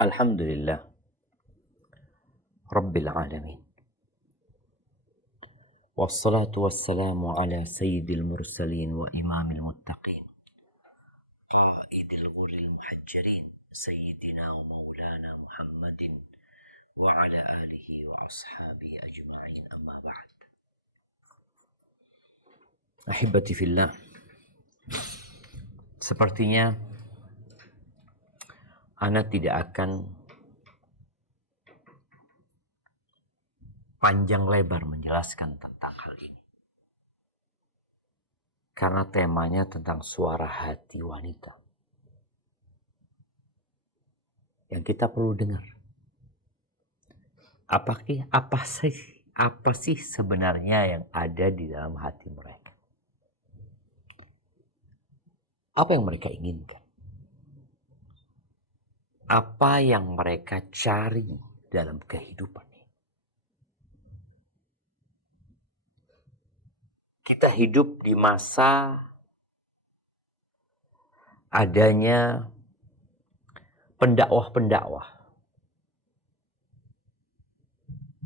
Alhamdulillah Rabbil Alamin. Wassalatu wassalamu ala sayyidil mursalin wa imamil muttaqin. Qaidil ghurril muhajjirin. Sayyidina wa maulana Muhammadin wa ala alihi wa ashabihi ajma'in, amma ba'd. Ahibati fillah. Sepertinya ana tidak akan panjang lebar menjelaskan tentang hal ini. Karena temanya tentang suara hati wanita. Yang kita perlu dengar. Apa sih sebenarnya yang ada di dalam hati mereka? Apa yang mereka inginkan? Apa yang mereka cari dalam kehidupan ini? Kita hidup di masa adanya pendakwah-pendakwah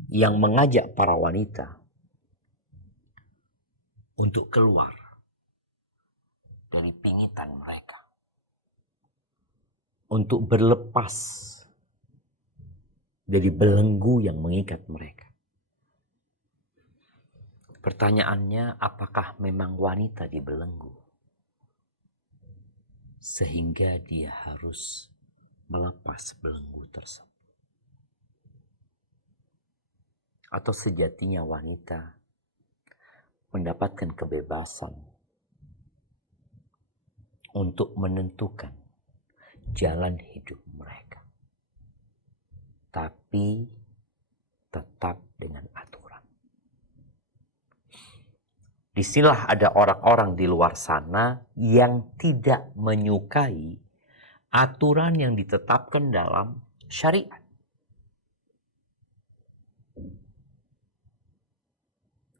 yang mengajak para wanita untuk keluar dari pingitan mereka, untuk berlepas dari belenggu yang mengikat mereka. Pertanyaannya, apakah memang wanita dibelenggu sehingga dia harus melepas belenggu tersebut? Atau sejatinya wanita mendapatkan kebebasan untuk menentukan jalan hidup mereka, tapi tetap dengan aturan. Disinilah ada orang-orang di luar sana yang tidak menyukai aturan yang ditetapkan dalam syariat.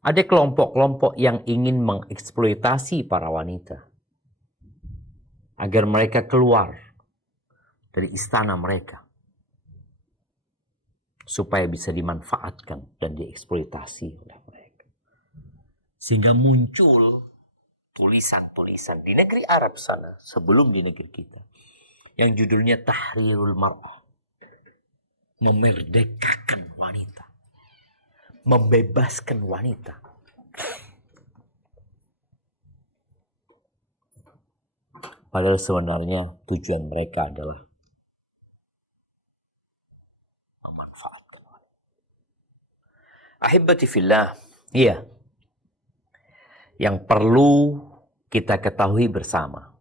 Ada kelompok-kelompok yang ingin mengeksploitasi para wanita agar mereka keluar dari istana mereka supaya bisa dimanfaatkan dan dieksploitasi oleh mereka. Sehingga muncul tulisan-tulisan di negeri Arab sana sebelum di negeri kita yang judulnya Tahrirul Mar'ah, memerdekakan wanita, membebaskan wanita. Padahal sebenarnya tujuan mereka adalah memanfaatkan wanita. Ahibati fillah, iya. Yang perlu kita ketahui bersama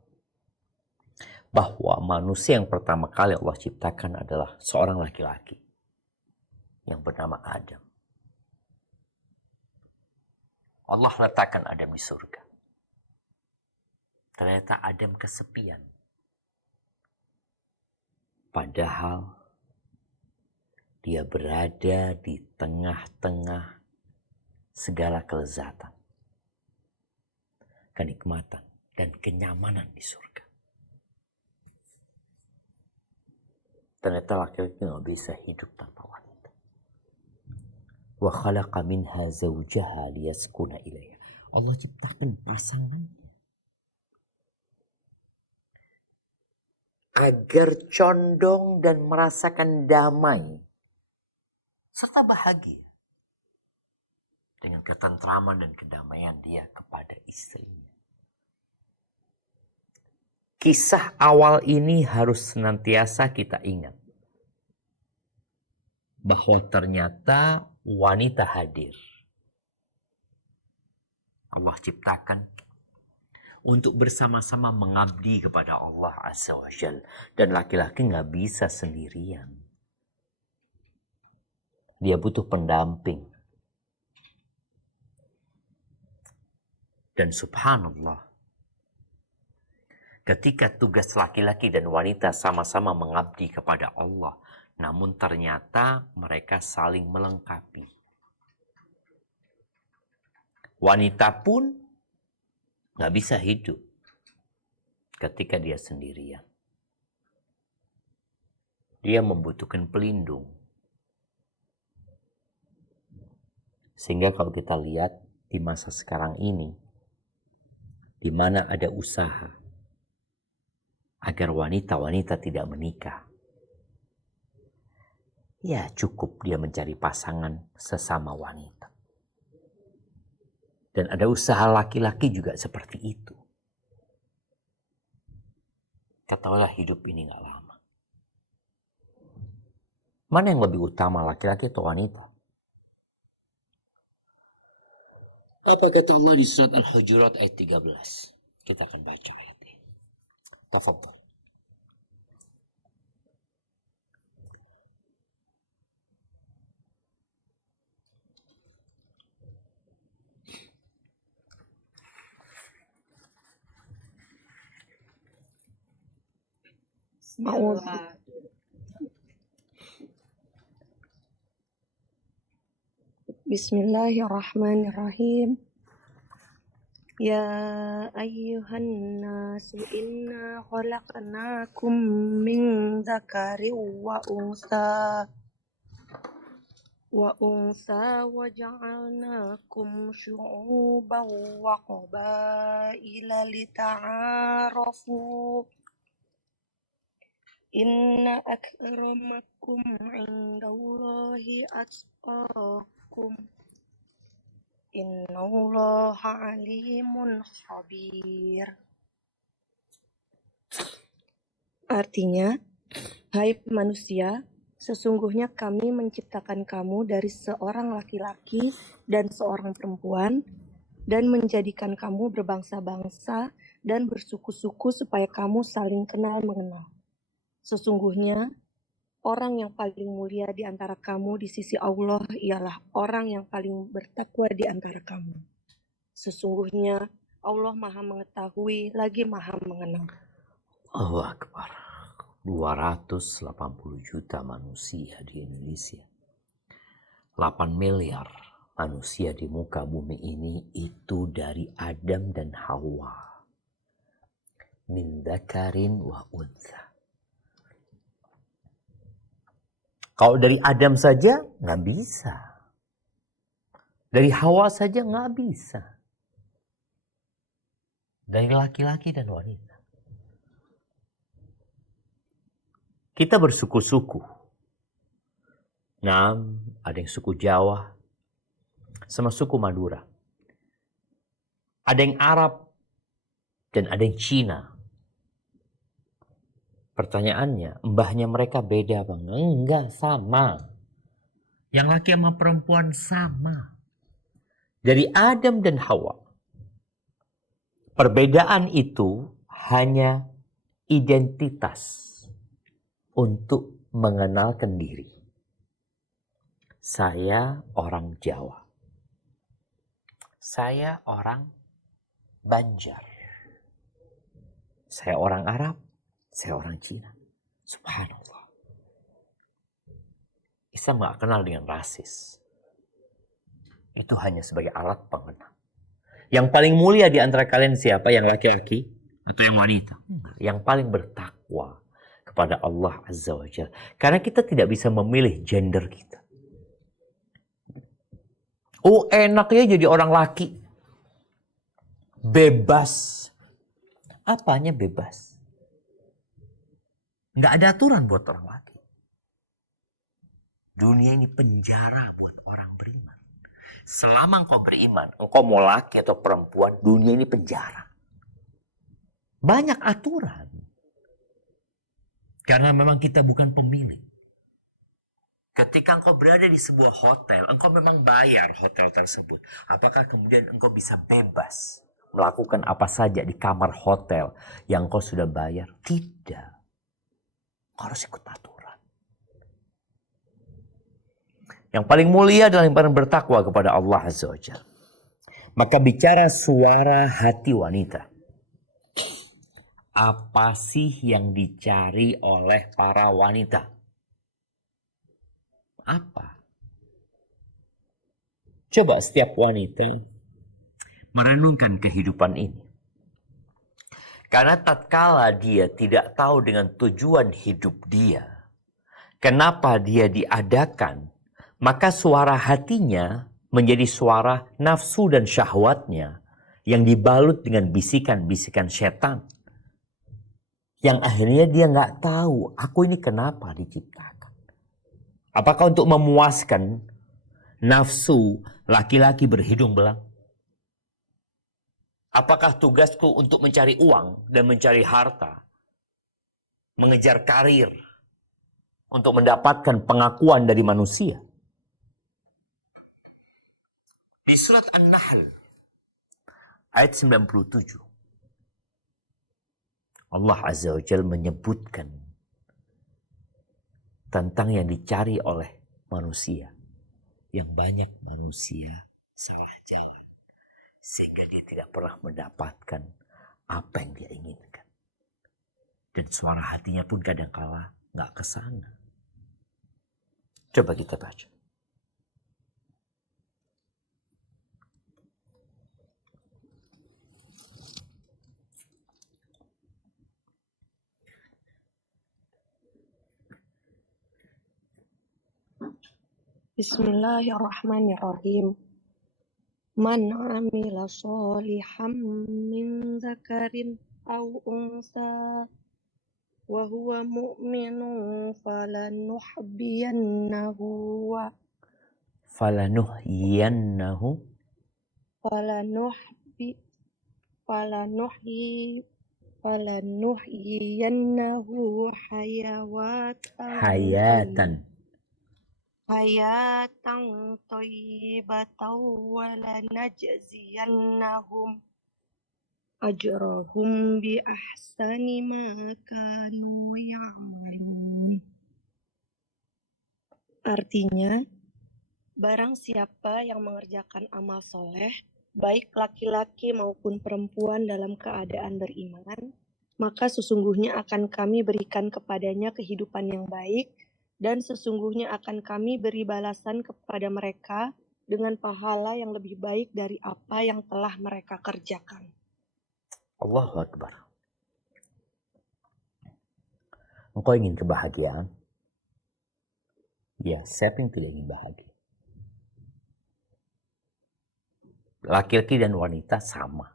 bahwa manusia yang pertama kali Allah ciptakan adalah seorang laki-laki yang bernama Adam. Allah letakkan Adam di surga. Ternyata Adam kesepian. Padahal dia berada di tengah-tengah segala kelezatan, kenikmatan, dan kenyamanan di surga. Ternyata laki-laki nggak bisa hidup tanpa wanita. Wa khalaqa minha zawjaha liyaskuna ilaiha. Allah ciptakan pasangannya agar condong dan merasakan damai serta bahagia dengan ketentraman dan kedamaian dia kepada istrinya. Kisah awal ini harus senantiasa kita ingat bahwa ternyata wanita hadir. Allah ciptakan untuk bersama-sama mengabdi kepada Allah Azza wa Jal. Dan laki-laki gak bisa sendirian. Dia butuh pendamping. Dan subhanallah, ketika tugas laki-laki dan wanita sama-sama mengabdi kepada Allah, namun ternyata mereka saling melengkapi. Wanita pun gak bisa hidup ketika dia sendirian. Dia membutuhkan pelindung. Sehingga kalau kita lihat di masa sekarang ini, di mana ada usaha agar wanita-wanita tidak menikah, ya cukup dia mencari pasangan sesama wanita. Dan ada usaha laki-laki juga seperti itu. Ketahuilah hidup ini gak lama. Mana yang lebih utama, laki-laki atau wanita? Apa kata Allah di surat Al-Hujurat ayat 13? Kita akan baca ayat ini. Tafadhol. Bismillahirrahmanirrahim. Ya ayyuhan nasu inna khalaqnakum min dzakarin wa unsa wa ja'alnakum syu'uban wa qabaila lita'arafu. Inna akramakum 'indallahi atqakum. Innallaha alimun khabir. Artinya, hai manusia, sesungguhnya kami menciptakan kamu dari seorang laki-laki dan seorang perempuan, dan menjadikan kamu berbangsa-bangsa dan bersuku-suku supaya kamu saling kenal mengenal. Sesungguhnya, orang yang paling mulia di antara kamu di sisi Allah ialah orang yang paling bertakwa di antara kamu. Sesungguhnya Allah Maha Mengetahui lagi Maha Mengenal. Allahu Akbar. 280 juta manusia di Indonesia. 8 miliar manusia di muka bumi ini itu dari Adam dan Hawa. Min dzakarin wa untha. Kalau dari Adam saja nggak bisa. Dari Hawa saja nggak bisa. Dari laki-laki dan wanita. Kita bersuku-suku. Nah, ada yang suku Jawa sama suku Madura. Ada yang Arab dan ada yang Cina. Pertanyaannya, mbahnya mereka beda apa enggak? Enggak, sama. Yang laki sama perempuan sama. Dari Adam dan Hawa. Perbedaan itu hanya identitas untuk mengenalkan diri. Saya orang Jawa. Saya orang Banjar. Saya orang Arab. Saya orang Cina. Subhanallah. Islam gak kenal dengan rasis. Itu hanya sebagai alat pengenal. Yang paling mulia di antara kalian siapa? Yang laki-laki atau yang wanita? Yang paling bertakwa kepada Allah Azza wa Jalla. Karena kita tidak bisa memilih gender kita. Oh, enak ya jadi orang laki. Bebas. Apanya bebas? Nggak ada aturan buat orang laki. Dunia ini penjara buat orang beriman. Selama engkau beriman, engkau mau laki atau perempuan, dunia ini penjara. Banyak aturan. Karena memang kita bukan pemilik. Ketika engkau berada di sebuah hotel, engkau memang bayar hotel tersebut. Apakah kemudian engkau bisa bebas melakukan apa saja di kamar hotel yang engkau sudah bayar? Tidak. Harus ikut aturan. Yang paling mulia adalah yang paling bertakwa kepada Allah Azza wa Jalla. Maka bicara suara hati wanita. Apa sih yang dicari oleh para wanita? Apa? Coba setiap wanita merenungkan kehidupan ini. Karena tatkala dia tidak tahu dengan tujuan hidup dia, kenapa dia diadakan, maka suara hatinya menjadi suara nafsu dan syahwatnya yang dibalut dengan bisikan-bisikan setan. Yang akhirnya dia nggak tahu, aku ini kenapa diciptakan. Apakah untuk memuaskan nafsu laki-laki berhidung belang? Apakah tugasku untuk mencari uang dan mencari harta, mengejar karir, untuk mendapatkan pengakuan dari manusia? Di surat An-Nahl, ayat 97, Allah Azza wa Jalla menyebutkan tentang yang dicari oleh manusia. Yang banyak manusia salah jalan. Sehingga dia tidak pernah mendapatkan apa yang dia inginkan. Dan suara hatinya pun kadangkala nggak ke sana. Coba kita baca. Bismillahirrahmanirrahim. Man amila sholihan min dzakarin aw unsa wa huwa mu'minun falanuhyiyannahu falanuhyi falanuhyi falanuhyiyannahu hayatan thayyibatan wa lanajziyannahum ajrahum bi ahsani ma kanu ya'malun. Artinya, barang siapa yang mengerjakan amal soleh, baik laki-laki maupun perempuan dalam keadaan beriman, maka sesungguhnya akan kami berikan kepadanya kehidupan yang baik, dan sesungguhnya akan kami beri balasan kepada mereka dengan pahala yang lebih baik dari apa yang telah mereka kerjakan. Allahu Akbar. Engkau ingin kebahagiaan? Ya, siapa yang tidak ingin bahagia? Laki-laki dan wanita sama.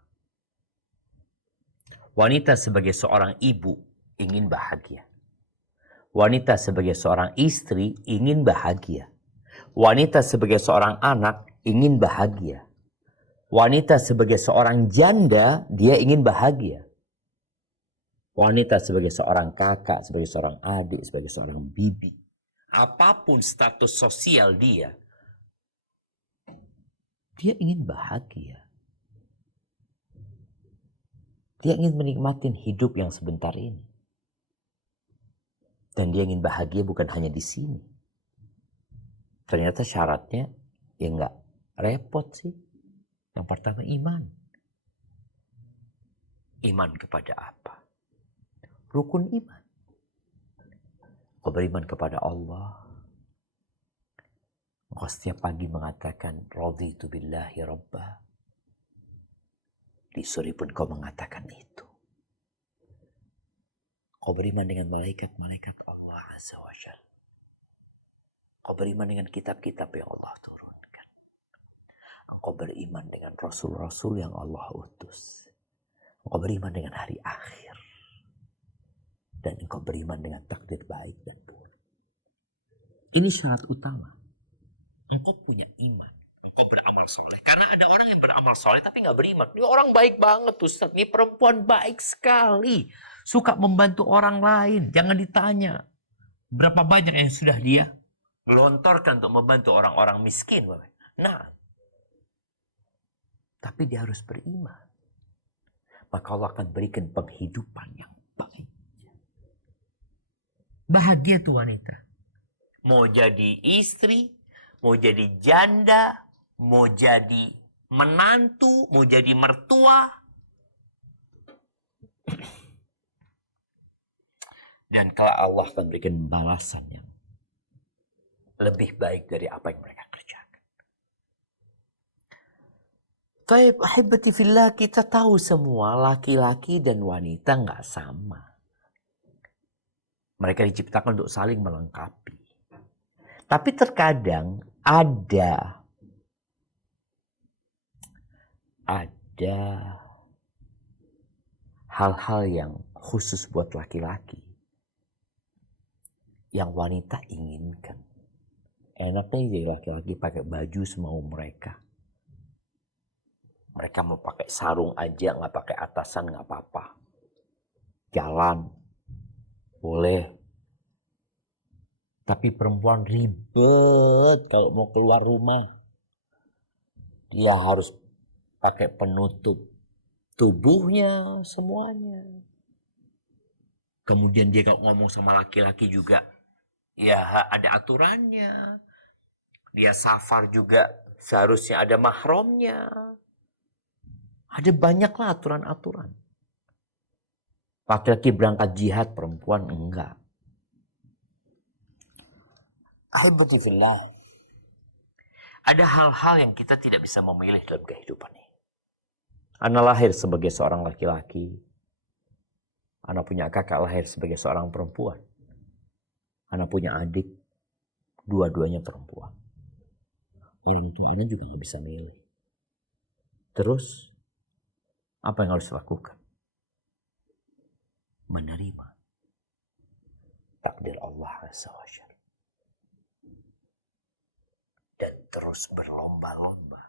Wanita sebagai seorang ibu ingin bahagia. Wanita sebagai seorang istri ingin bahagia. Wanita sebagai seorang anak ingin bahagia. Wanita sebagai seorang janda, dia ingin bahagia. Wanita sebagai seorang kakak, sebagai seorang adik, sebagai seorang bibi. Apapun status sosial dia ingin bahagia. Dia ingin menikmati hidup yang sebentar ini. Dan dia ingin bahagia bukan hanya di sini. Ternyata syaratnya ya nggak repot sih. Yang pertama iman. Iman kepada apa? Rukun iman. Kau beriman kepada Allah. Kau setiap pagi mengatakan raditu billahi rabba. Di sore pun kau mengatakan itu. Kau beriman dengan malaikat-malaikat Allah Azza wa Jalla. Kau beriman dengan kitab-kitab yang Allah turunkan. Kau beriman dengan rasul-rasul yang Allah utus. Kau beriman dengan hari akhir. Dan engkau beriman dengan takdir baik dan buruk. Ini syarat utama. Engkau punya iman. Engkau beramal soleh. Karena ada orang yang beramal soleh tapi gak beriman. Dia orang baik banget Ustaz. Ini perempuan baik sekali. Suka membantu orang lain. Jangan ditanya. Berapa banyak yang sudah dia gelontorkan untuk membantu orang-orang miskin. Nah. Tapi dia harus beriman. Maka Allah akan berikan penghidupan yang baik. Bahagia tuh wanita. Mau jadi istri, mau jadi janda, mau jadi menantu, mau jadi mertua. Dan kalau Allah akan berikan balasan yang lebih baik dari apa yang mereka kerjakan. Taib, ahibati fillah, kita tahu semua laki-laki dan wanita nggak sama. Mereka diciptakan untuk saling melengkapi. Tapi terkadang ada hal-hal yang khusus buat laki-laki yang wanita inginkan. Enaknya jadi laki-laki pakai baju semau mereka. Mereka mau pakai sarung aja, nggak pakai atasan nggak apa-apa. Jalan, boleh. Tapi perempuan ribet kalau mau keluar rumah. Dia harus pakai penutup tubuhnya semuanya. Kemudian dia kalau ngomong sama laki-laki juga, ya ada aturannya. Dia safar juga seharusnya ada mahramnya. Ada banyaklah aturan-aturan. Laki-laki berangkat jihad, perempuan enggak. Alhamdulillah. Ada hal-hal yang kita tidak bisa memilih dalam kehidupan ini. Ana lahir sebagai seorang laki-laki. Ana punya kakak lahir sebagai seorang perempuan. Ana punya adik, dua-duanya perempuan. Orang tua Ana juga nggak bisa milih. Terus, apa yang harus dilakukan? Menerima takdir Allah Azza wa Jalla. Dan terus berlomba-lomba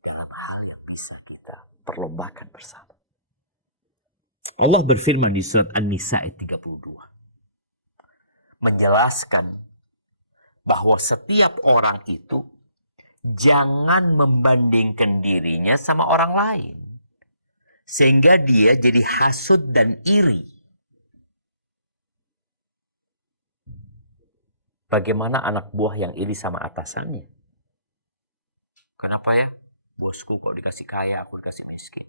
dalam hal yang bisa kita perlombakan bersama. Allah berfirman di surat An-Nisa ayat 32. Menjelaskan bahwa setiap orang itu jangan membandingkan dirinya sama orang lain. Sehingga dia jadi hasud dan iri. Bagaimana anak buah yang iri sama atasannya? Kenapa ya? Bosku kok dikasih kaya, aku dikasih miskin.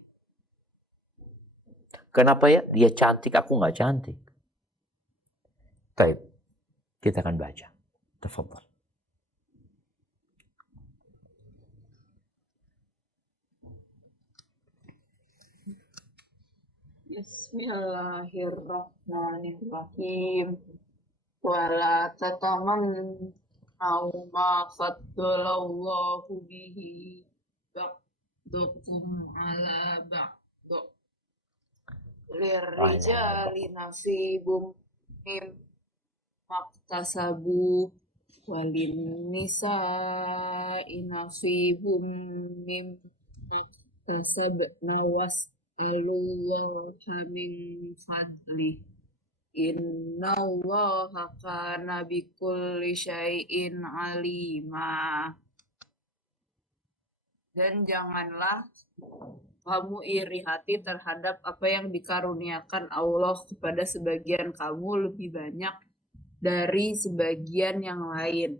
Kenapa ya? Dia cantik, aku nggak cantik. Baik, kita akan baca. Tafadhal. Bismillahirrahmanirrahim. Wala tatamam ma faddalallahu bihi ba'dukum ala ba'd. Lirrijali nasibum mim maktasabu walin nisa'i nasibum mim maktasabna was'alullaha min fadlih. Innallaha kana bikulli syai'in alima. Dan janganlah kamu iri hati terhadap apa yang dikaruniakan Allah kepada sebagian kamu lebih banyak dari sebagian yang lain.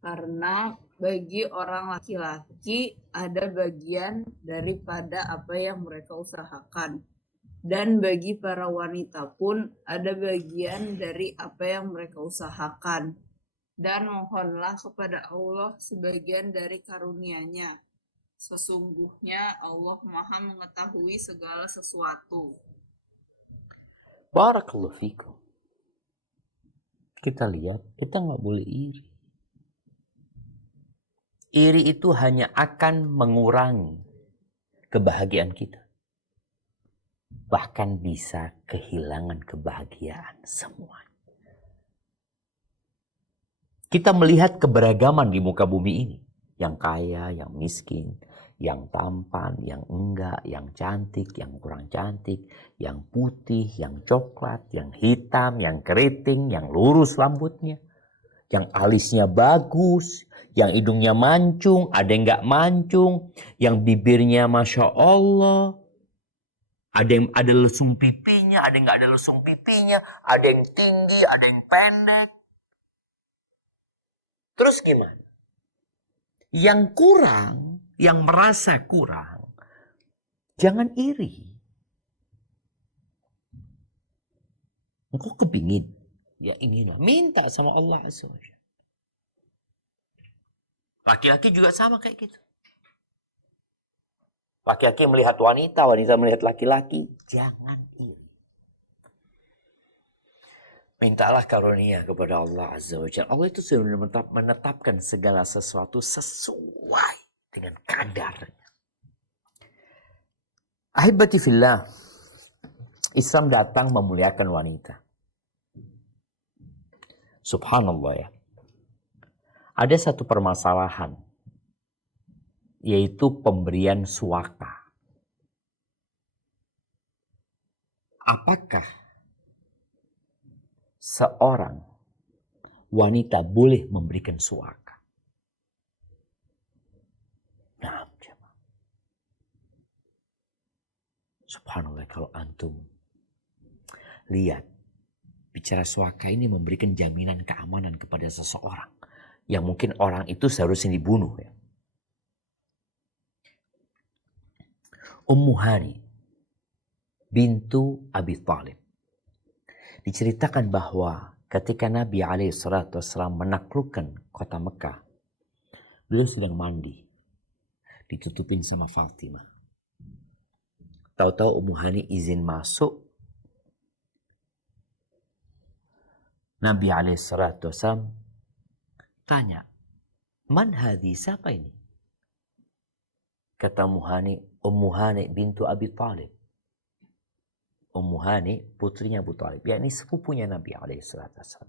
Karena bagi orang laki-laki ada bagian daripada apa yang mereka usahakan. Dan bagi para wanita pun ada bagian dari apa yang mereka usahakan. Dan mohonlah kepada Allah sebagian dari karunia-Nya. Sesungguhnya Allah Maha mengetahui segala sesuatu. Barakallahu fikum. Kita lihat, kita nggak boleh iri. Iri itu hanya akan mengurangi kebahagiaan kita. Bahkan bisa kehilangan kebahagiaan semua. Kita melihat keberagaman di muka bumi ini. Yang kaya, yang miskin, yang tampan, yang enggak, yang cantik, yang kurang cantik, yang putih, yang coklat, yang hitam, yang keriting, yang lurus rambutnya. Yang alisnya bagus, yang hidungnya mancung, ada yang enggak mancung, yang bibirnya Masya Allah. Ada lesung pipinya, ada yang nggak ada lesung pipinya, ada yang tinggi, ada yang pendek. Terus gimana? Yang kurang, yang merasa kurang, jangan iri. Engkau kepingin, ya inginlah, minta sama Allah Azza wa Jalla. Laki-laki juga sama kayak gitu. Laki-laki melihat wanita, wanita melihat laki-laki. Jangan iri. Mintalah karunia kepada Allah Azza wa Jalla. Allah itu sudah menetapkan segala sesuatu sesuai dengan kadarnya. Ahibati fillah, Islam datang memuliakan wanita. Subhanallah ya. Ada satu permasalahan, yaitu pemberian suaka. Apakah seorang wanita boleh memberikan suaka? Nah, subhanallah, kalau antum lihat, bicara suaka ini memberikan jaminan keamanan kepada seseorang yang mungkin orang itu seharusnya dibunuh ya. Ummu Hani bintu Abi Thalib diceritakan bahwa ketika Nabi SAW menaklukkan kota Mekah, beliau sedang mandi, ditutupin sama Fatimah. Tahu-tahu Ummu Hani izin masuk. Nabi SAW tanya, "Man hadhi, siapa ini?" Kata Ummu Hani bintu Abi Thalib. Ummu Hani putrinya Abu Thalib, yakni sepupunya Nabi SAW.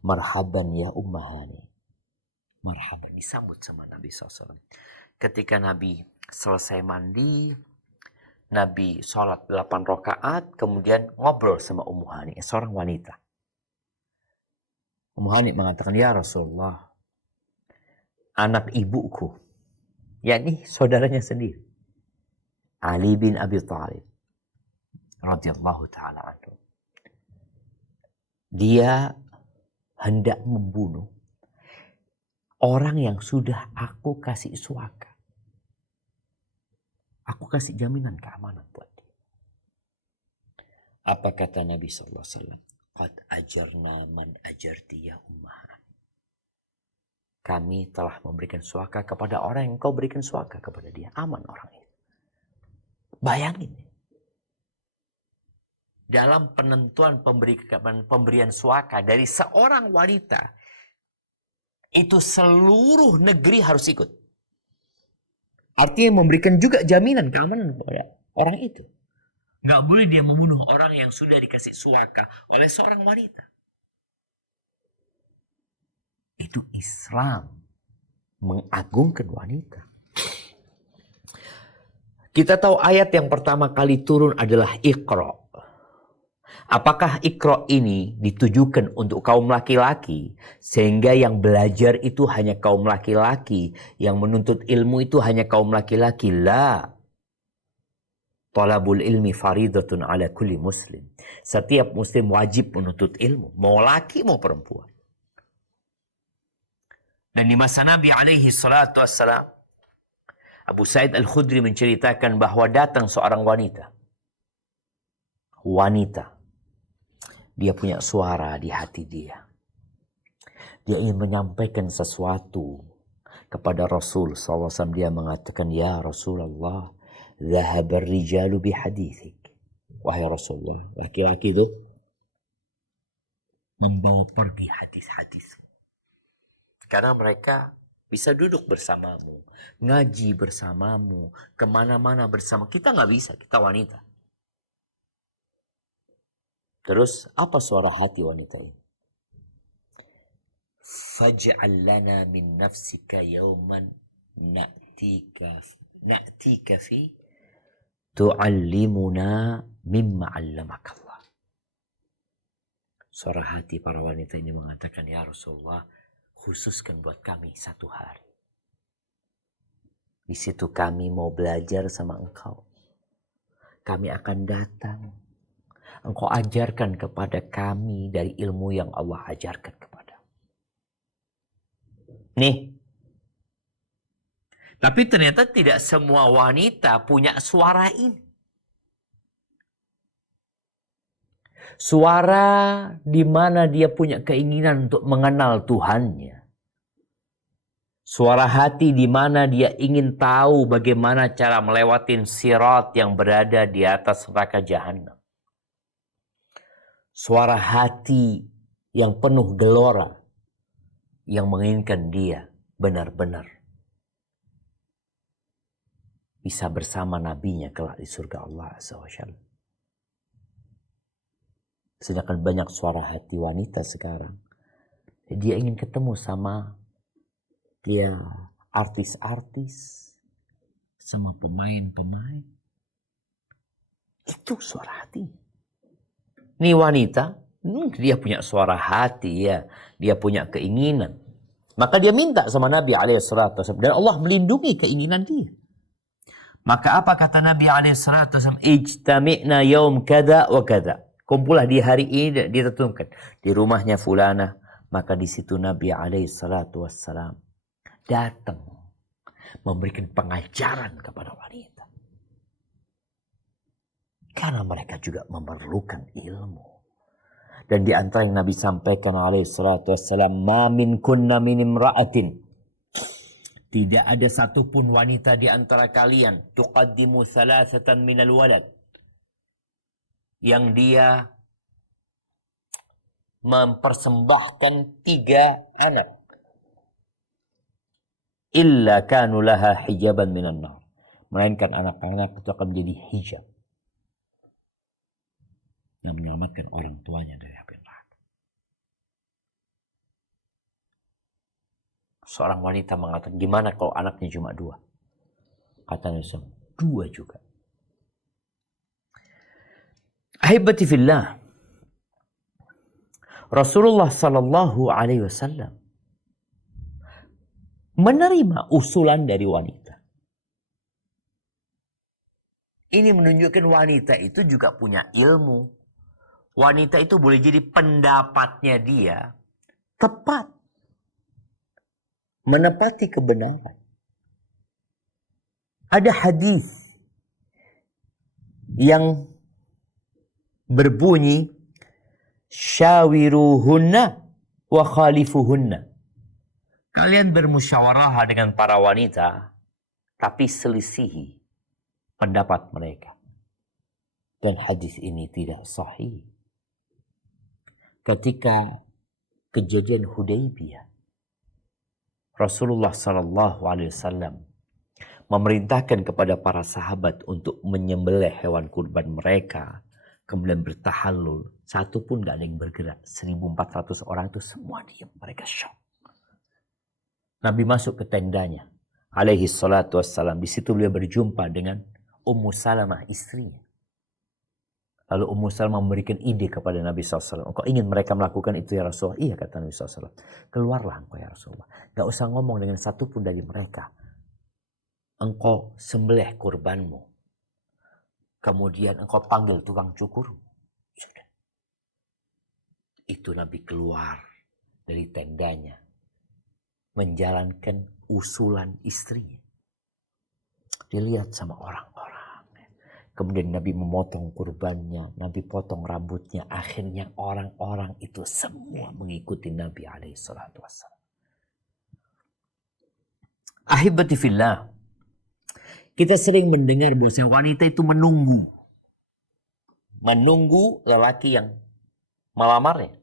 Marhaban ya Ummu Hani. Marhaban, disambut sama Nabi SAW. Ketika Nabi selesai mandi, Nabi sholat 8 rakaat, kemudian ngobrol sama Ummu Hani, seorang wanita. Ummu Hani mengatakan, "Ya Rasulullah, anak ibuku," yakni saudaranya sendiri, Ali bin Abi Thalib radhiyallahu ta'ala anhu, dia hendak membunuh orang yang sudah aku kasih suaka. Aku kasih jaminan keamanan buat dia. Apa kata Nabi SAW? Qad ajarna man ajarti ya ummah. Kami telah memberikan suaka kepada orang yang kau berikan suaka kepada dia. Aman orang itu. Bayangin. Dalam penentuan pemberian suaka dari seorang wanita, itu seluruh negeri harus ikut. Artinya memberikan juga jaminan keamanan kepada orang itu. Nggak boleh dia membunuh orang yang sudah dikasih suaka oleh seorang wanita. Itu Islam mengagungkan wanita. Kita tahu ayat yang pertama kali turun adalah Iqra. Apakah Iqra ini ditujukan untuk kaum laki-laki sehingga yang belajar itu hanya kaum laki-laki, yang menuntut ilmu itu hanya kaum laki-laki? La. Talabul ilmi faridatun ala kulli muslim. Setiap muslim wajib menuntut ilmu, mau laki mau perempuan. Dan di masa Nabi alaihi salatu wassalam, Abu Sa'id Al-Khudri menceritakan bahwa datang seorang wanita. Dia punya suara di hati dia. Dia ingin menyampaikan sesuatu kepada Rasul SAW. Dia mengatakan, "Ya Rasulullah, zahabar rijalu bihadithik." Wahai Rasulullah, laki-laki itu membawa pergi hadis-hadis. Karena mereka bisa duduk bersamamu, ngaji bersamamu, kemana-mana bersama. Kita nggak bisa, kita wanita. Terus apa suara hati wanita ini? Faj'al lana min nafsika yawman na'tika fi tu'allimuna mimma 'allamakallah. Suara hati para wanita ini mengatakan, "Ya Rasulullah, khususkan buat kami satu hari. Di situ kami mau belajar sama engkau. Kami akan datang. Engkau ajarkan kepada kami dari ilmu yang Allah ajarkan kepada." Nih. Tapi ternyata tidak semua wanita punya suara ini. Suara di mana dia punya keinginan untuk mengenal Tuhannya. Suara hati di mana dia ingin tahu bagaimana cara melewati sirat yang berada di atas neraka jahanam. suara hati yang penuh gelora, yang menginginkan dia benar-benar bisa bersama nabinya kelak di surga Allah Azza wa Jalla. Sedangkan banyak suara hati wanita sekarang, dia ingin ketemu sama dia artis-artis, sama pemain-pemain. Itu suara hati. Ini wanita, dia punya suara hati ya, dia punya keinginan. Maka dia minta sama Nabi SAW dan Allah melindungi keinginan dia. Maka apa kata Nabi SAW? Ijtami'na yaum kada wa kada. Kumpulah di hari ini, ditentukan di rumahnya fulana. Maka di situ Nabi SAW datang memberikan pengajaran kepada wanita. Karena mereka juga memerlukan ilmu. Dan di antara yang Nabi sampaikan alaihissalam, ma min kunna min imra'atin. Tidak ada satupun wanita di antara kalian tuqaddimu thalathatan minal walad. Yang dia mempersembahkan 3 anak. Illa kanu laha hijaban minan nar. Melainkan anak-anak itu akan menjadi hijab yang menyelamatkan orang tuanya dari api neraka. Seorang wanita mengatakan, gimana kalau anaknya cuma 2? Kata Nabi SAW, 2 juga. Ahibati fillah, Rasulullah sallallahu alaihi wasallam menerima usulan dari wanita. Ini menunjukkan wanita itu juga punya ilmu. Wanita itu boleh jadi pendapatnya dia tepat. Menepati kebenaran. Ada hadis yang berbunyi, syawiruhunna wa khalifuhunna. Kalian bermusyawarah dengan para wanita, tapi selisihi pendapat mereka. Dan hadis ini tidak sahih. Ketika kejadian Hudaybiyah, Rasulullah SAW memerintahkan kepada para sahabat untuk menyembelih hewan kurban mereka, kemudian bertahallul. Satu pun gak ada yang bergerak. 1.400 orang itu semua diam, mereka syok. Nabi masuk ke tendanya, alaihi salatu wassalam. Di situ beliau berjumpa dengan Ummu Salamah, istrinya. Lalu Ummu Salamah memberikan ide kepada Nabi SAW. Engkau ingin mereka melakukan itu ya Rasulullah? Iya, kata Nabi SAW. Keluarlah engkau ya Rasulullah. Gak usah ngomong dengan satu pun dari mereka. Engkau sembelih kurbanmu. Kemudian engkau panggil tukang cukur. Sudah. Itu Nabi keluar dari tendanya. Menjalankan usulan istrinya. Dilihat sama orang-orang. Kemudian Nabi memotong kurbannya, Nabi potong rambutnya. Akhirnya orang-orang itu semua mengikuti Nabi alaihissalatu wassalam. Ahibati fillah. Kita sering mendengar bahwa wanita itu menunggu. Menunggu lelaki yang melamarnya.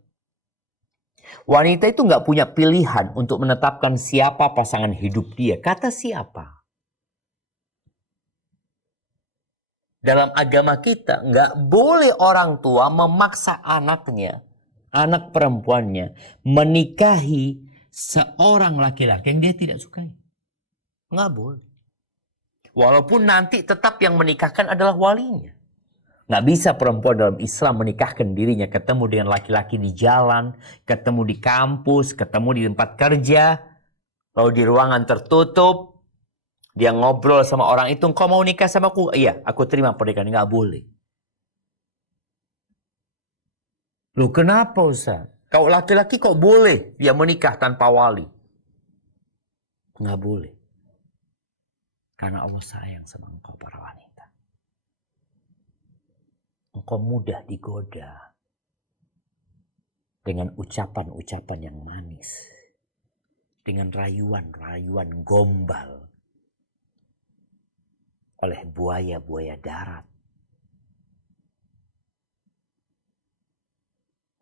Wanita itu nggak punya pilihan untuk menetapkan siapa pasangan hidup dia. Kata siapa? Dalam agama kita nggak boleh orang tua memaksa anaknya, anak perempuannya, menikahi seorang laki-laki yang dia tidak sukai. Nggak boleh. Walaupun nanti tetap yang menikahkan adalah walinya. Nggak bisa perempuan dalam Islam menikahkan dirinya, ketemu dengan laki-laki di jalan, ketemu di kampus, ketemu di tempat kerja, lalu di ruangan tertutup. Dia ngobrol sama orang itu, engkau mau nikah sama aku? Iya, aku terima pernikahan. Nggak boleh. Loh kenapa Ustaz? Kau laki-laki kok boleh dia menikah tanpa wali? Nggak boleh. Karena Allah sayang sama engkau para wanita. Engkau mudah digoda dengan ucapan-ucapan yang manis. Dengan rayuan-rayuan gombal. Oleh buaya-buaya darat.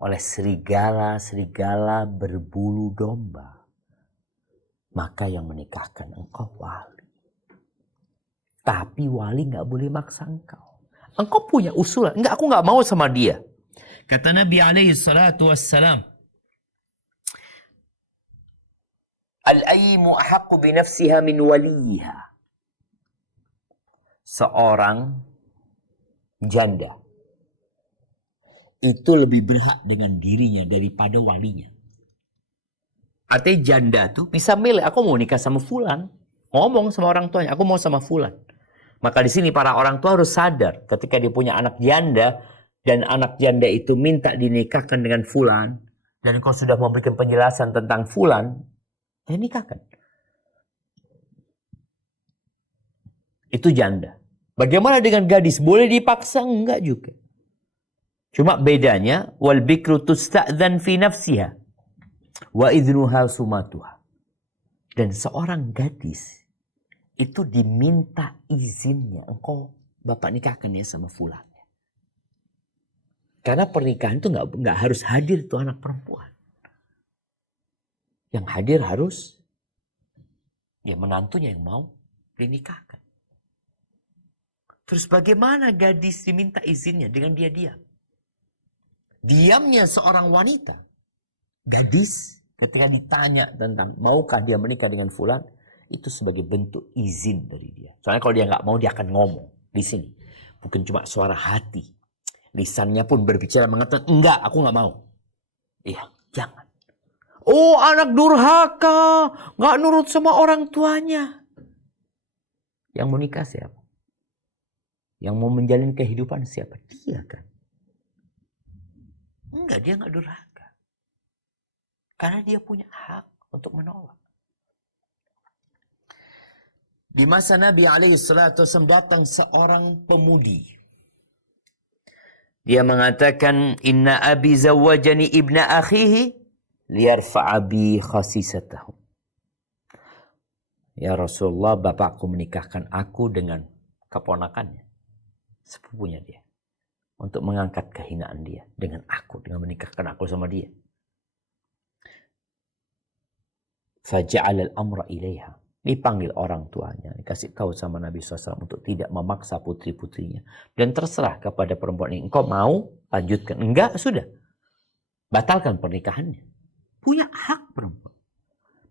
oleh serigala-serigala berbulu domba, maka yang menikahkan engkau wali. Tapi wali nggak boleh maksa engkau. Engkau punya usulan. Enggak, aku nggak mau sama dia. Kata Nabi alaihi salatu wassalam, Al-aymu ahaqqu binafsiha min waliha. Seorang janda itu lebih berhak dengan dirinya daripada walinya. Artinya janda tuh bisa milih, aku mau nikah sama fulan. Ngomong sama orang tuanya, aku mau sama fulan. Maka di sini para orang tua harus sadar ketika dia punya anak janda dan anak janda itu minta dinikahkan dengan fulan dan kau sudah memberikan penjelasan tentang fulan, ya nikahkan. Itu janda. Bagaimana dengan gadis? Boleh dipaksa? Enggak juga. Cuma bedanya, wal bikru tusta'dzan fi nafsiha wa idnuha sumatuha. Dan seorang gadis itu diminta izinnya. Engkau bapak nikahkan ya sama fulan. Karena pernikahan itu nggak harus hadir tuh anak perempuan. Yang hadir harus ya menantunya yang mau dinikahkan. Terus bagaimana gadis diminta izinnya dengan dia diam? Diamnya seorang wanita, gadis ketika ditanya tentang maukah dia menikah dengan fulan, itu sebagai bentuk izin dari dia. Soalnya kalau dia nggak mau, dia akan ngomong di sini. Bukan cuma suara hati, lisannya pun berbicara mengatakan enggak, aku nggak mau. Iya, jangan. Oh, anak durhaka, nggak nurut sama orang tuanya. Yang mau nikah siapa? Yang mau menjalin kehidupan siapa? Dia kan. Enggak, dia nggak durhaka. Karena dia punya hak untuk menolak. Di masa Nabi SAW datang seorang pemudi. Dia mengatakan, Inna abi zawajani ibna akhihi liyarfa'a bi khasisatahu. Ya Rasulullah, bapakku menikahkan aku dengan keponakannya, sepupunya dia, untuk mengangkat kehinaan dia dengan aku, dengan menikahkan aku sama dia. Faja'al al-amra ilaiha. Dipanggil orang tuanya, dikasih tahu sama Nabi SAW untuk tidak memaksa putri-putrinya. Dan terserah kepada perempuan ini, engkau mau lanjutkan? Enggak, sudah. Batalkan pernikahannya. Punya hak perempuan.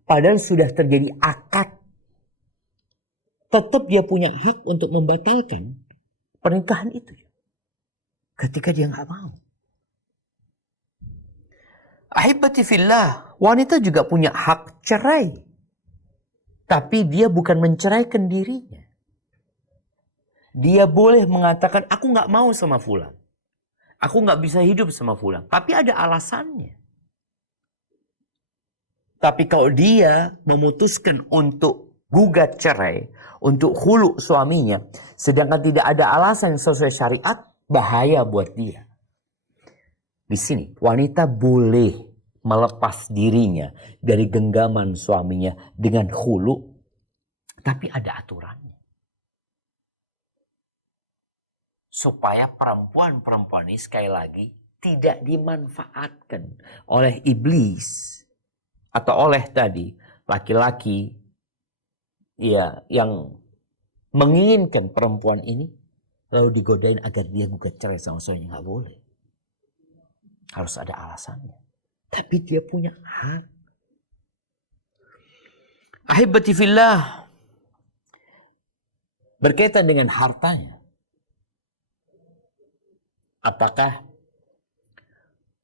Padahal sudah terjadi akad. Tetap dia punya hak untuk membatalkan pernikahan itu. Ketika dia nggak mau. Ahibati fillah, wanita juga punya hak cerai. Tapi dia bukan menceraikan dirinya. Dia boleh mengatakan, aku nggak mau sama fulan. Aku nggak bisa hidup sama fulan. Tapi ada alasannya. Tapi kalau dia memutuskan untuk gugat cerai, untuk khulu suaminya, sedangkan tidak ada alasan yang sesuai syariat, bahaya buat dia. Di sini, wanita boleh melepas dirinya dari genggaman suaminya dengan khulu, tapi ada aturannya. Supaya perempuan-perempuan ini sekali lagi tidak dimanfaatkan oleh iblis atau oleh tadi laki-laki ya yang menginginkan perempuan ini lalu digodain agar dia gugat cerai sama suaminya. Nggak boleh. Harus ada alasannya. Tapi dia punya hak. Ahibati fillah. Berkaitan dengan hartanya. Apakah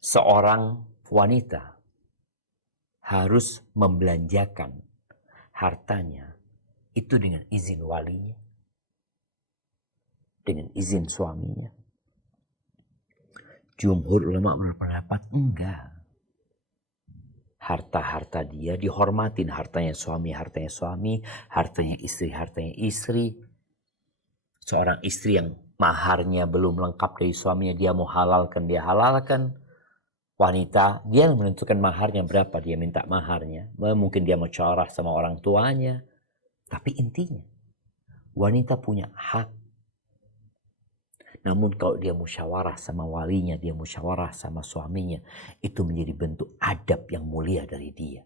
seorang wanita harus membelanjakan hartanya itu dengan izin walinya? Dengan izin suaminya? Jumhur ulama berpendapat enggak. Harta-harta dia dihormatin. Hartanya suami, hartanya istri. Seorang istri yang maharnya belum lengkap dari suaminya, dia mau halalkan, dia halalkan. Wanita, dia yang menentukan maharnya berapa, dia minta maharnya. Mungkin dia mau musyawarah sama orang tuanya. Tapi intinya, wanita punya hak. Namun kalau dia musyawarah sama walinya, dia musyawarah sama suaminya, itu menjadi bentuk adab yang mulia dari dia.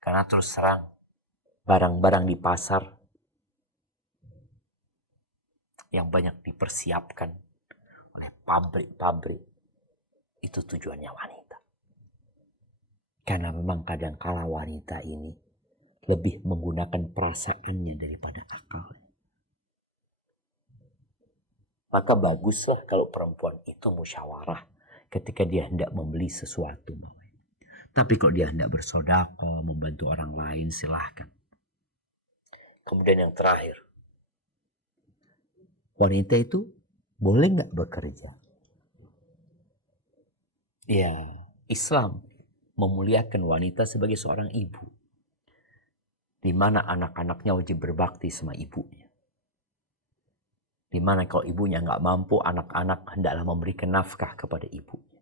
Karena terus terang, barang-barang di pasar yang banyak dipersiapkan oleh pabrik-pabrik, itu tujuannya wanita. Karena memang kadang-kala wanita ini lebih menggunakan perasaannya daripada akalnya. Maka baguslah kalau perempuan itu musyawarah ketika dia hendak membeli sesuatu. Tapi kalau dia hendak bersedekah, membantu orang lain, silahkan. Kemudian yang terakhir, wanita itu boleh nggak bekerja? Ya, Islam memuliakan wanita sebagai seorang ibu, di mana anak-anaknya wajib berbakti sama ibunya. Di mana kalau ibunya nggak mampu, anak-anak hendaklah memberikan nafkah kepada ibunya.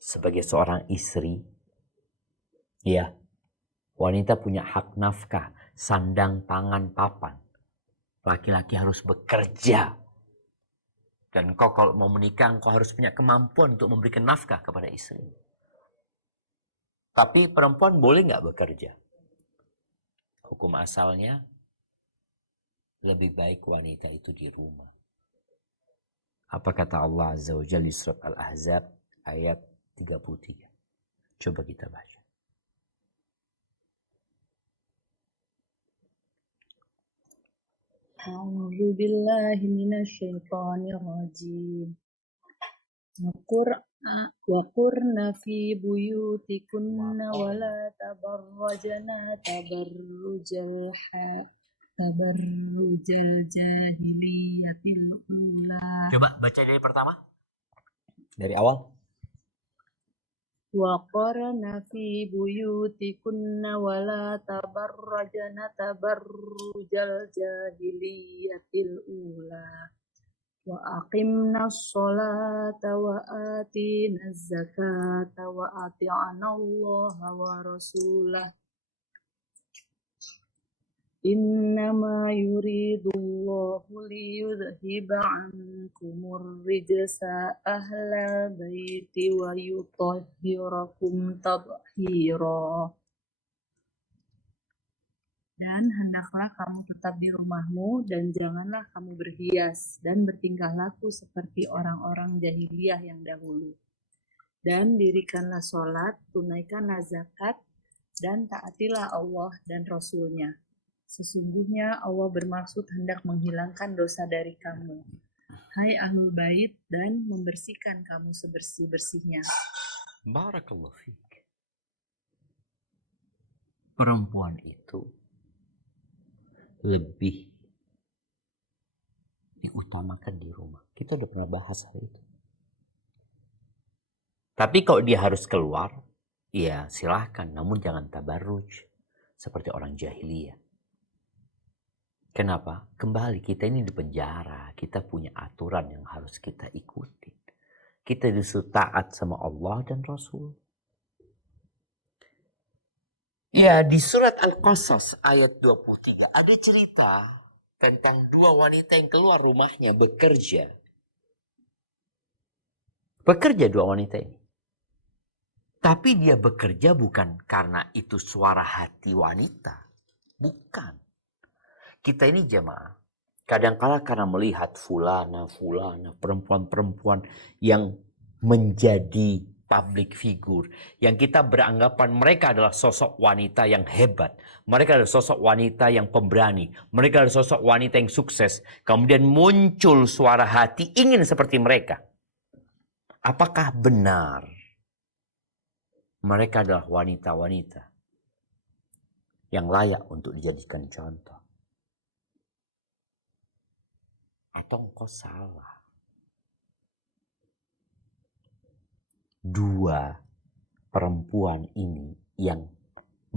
Sebagai seorang istri, ya, wanita punya hak nafkah, sandang, pangan, papan. Laki-laki harus bekerja. Dan kau kalau mau menikah, kau harus punya kemampuan untuk memberikan nafkah kepada istri. Tapi perempuan boleh nggak bekerja? Hukum asalnya, lebih baik wanita itu di rumah. Apa kata Allah Azza wa Jalla di surat Al-Ahzab ayat 33. Coba kita baca. A'udzu billahi minasyaitonir rajim. Wa qurna fi buyutikunna wa la tabarrajna tabarrujal jahiliyatil ula. Coba baca dari pertama. Dari awal. Wa qarna fi buyutikunna wa la tabarrajna tabarrujal jahiliyatil ula. Wa aqimnas sholata wa atinaz zakata wa ati'anallaha wa rasulah. Innama yuridullahu liyudhiba ankumur rijsa ahlal baiti wa yutahhirakum tathira. Dan hendaklah kamu tetap di rumahmu dan janganlah kamu berhias dan bertingkah laku seperti orang-orang jahiliyah yang dahulu. Dan dirikanlah sholat, tunaikanlah zakat, dan taatilah Allah dan Rasul-Nya. Sesungguhnya Allah bermaksud hendak menghilangkan dosa dari kamu, hai ahlul bait, dan membersihkan kamu sebersih-bersihnya. Barakallahu fiik. Perempuan itu lebih diutamakan di rumah. Kita udah pernah bahas hal itu. Tapi kalau dia harus keluar, ya silahkan. Namun jangan tabarruj seperti orang jahiliyah. Kenapa? Kembali kita ini di penjara. Kita punya aturan yang harus kita ikuti. Kita disuruh taat sama Allah dan Rasul. Ya, di surat Al-Qasas ayat 23 ada cerita tentang dua wanita yang keluar rumahnya bekerja. Bekerja dua wanita ini. Tapi dia bekerja bukan karena itu suara hati wanita. Bukan. Kita ini jemaah, kadang-kala karena melihat fulana, perempuan-perempuan yang menjadi public figure, yang kita beranggapan mereka adalah sosok wanita yang hebat, mereka adalah sosok wanita yang pemberani, mereka adalah sosok wanita yang sukses, kemudian muncul suara hati ingin seperti mereka. Apakah benar mereka adalah wanita-wanita yang layak untuk dijadikan contoh? Atau engkau salah? Dua perempuan ini yang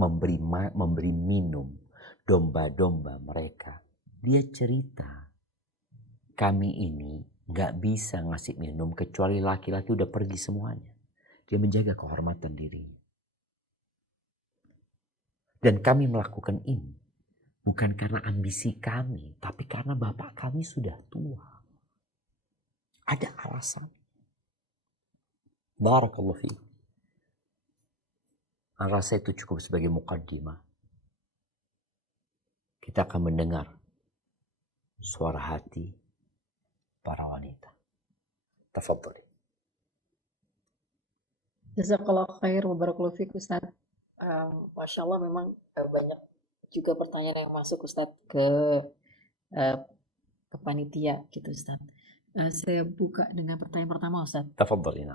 memberi minum domba-domba mereka. Dia cerita, kami ini gak bisa ngasih minum kecuali laki-laki udah pergi semuanya. Dia menjaga kehormatan dirinya. Dan kami melakukan ini bukan karena ambisi kami, tapi karena bapak kami sudah tua. Ada alasan. Barakallahu fiik. Rasa itu cukup sebagai mukaddimah. Kita akan mendengar suara hati para wanita. Tafadhali. Jazakallah khair wa barakallahu fiik Ustaz. Masya Allah memang banyak juga pertanyaan yang masuk Ustaz eh, ke panitia gitu Ustaz. Saya buka dengan pertanyaan pertama Ustaz. Tafadhali.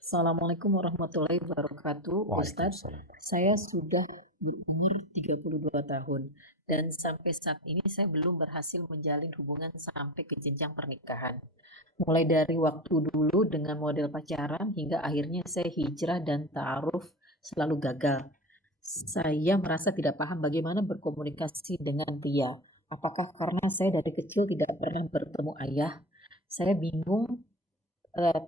Assalamualaikum warahmatullahi wabarakatuh Ustaz. Saya sudah berumur 32 tahun dan sampai saat ini saya belum berhasil menjalin hubungan sampai ke jenjang pernikahan. Mulai dari waktu dulu dengan model pacaran hingga akhirnya saya hijrah dan ta'aruf selalu gagal. Saya merasa tidak paham bagaimana berkomunikasi dengan pria. Apakah karena saya dari kecil tidak pernah bertemu ayah? Saya bingung,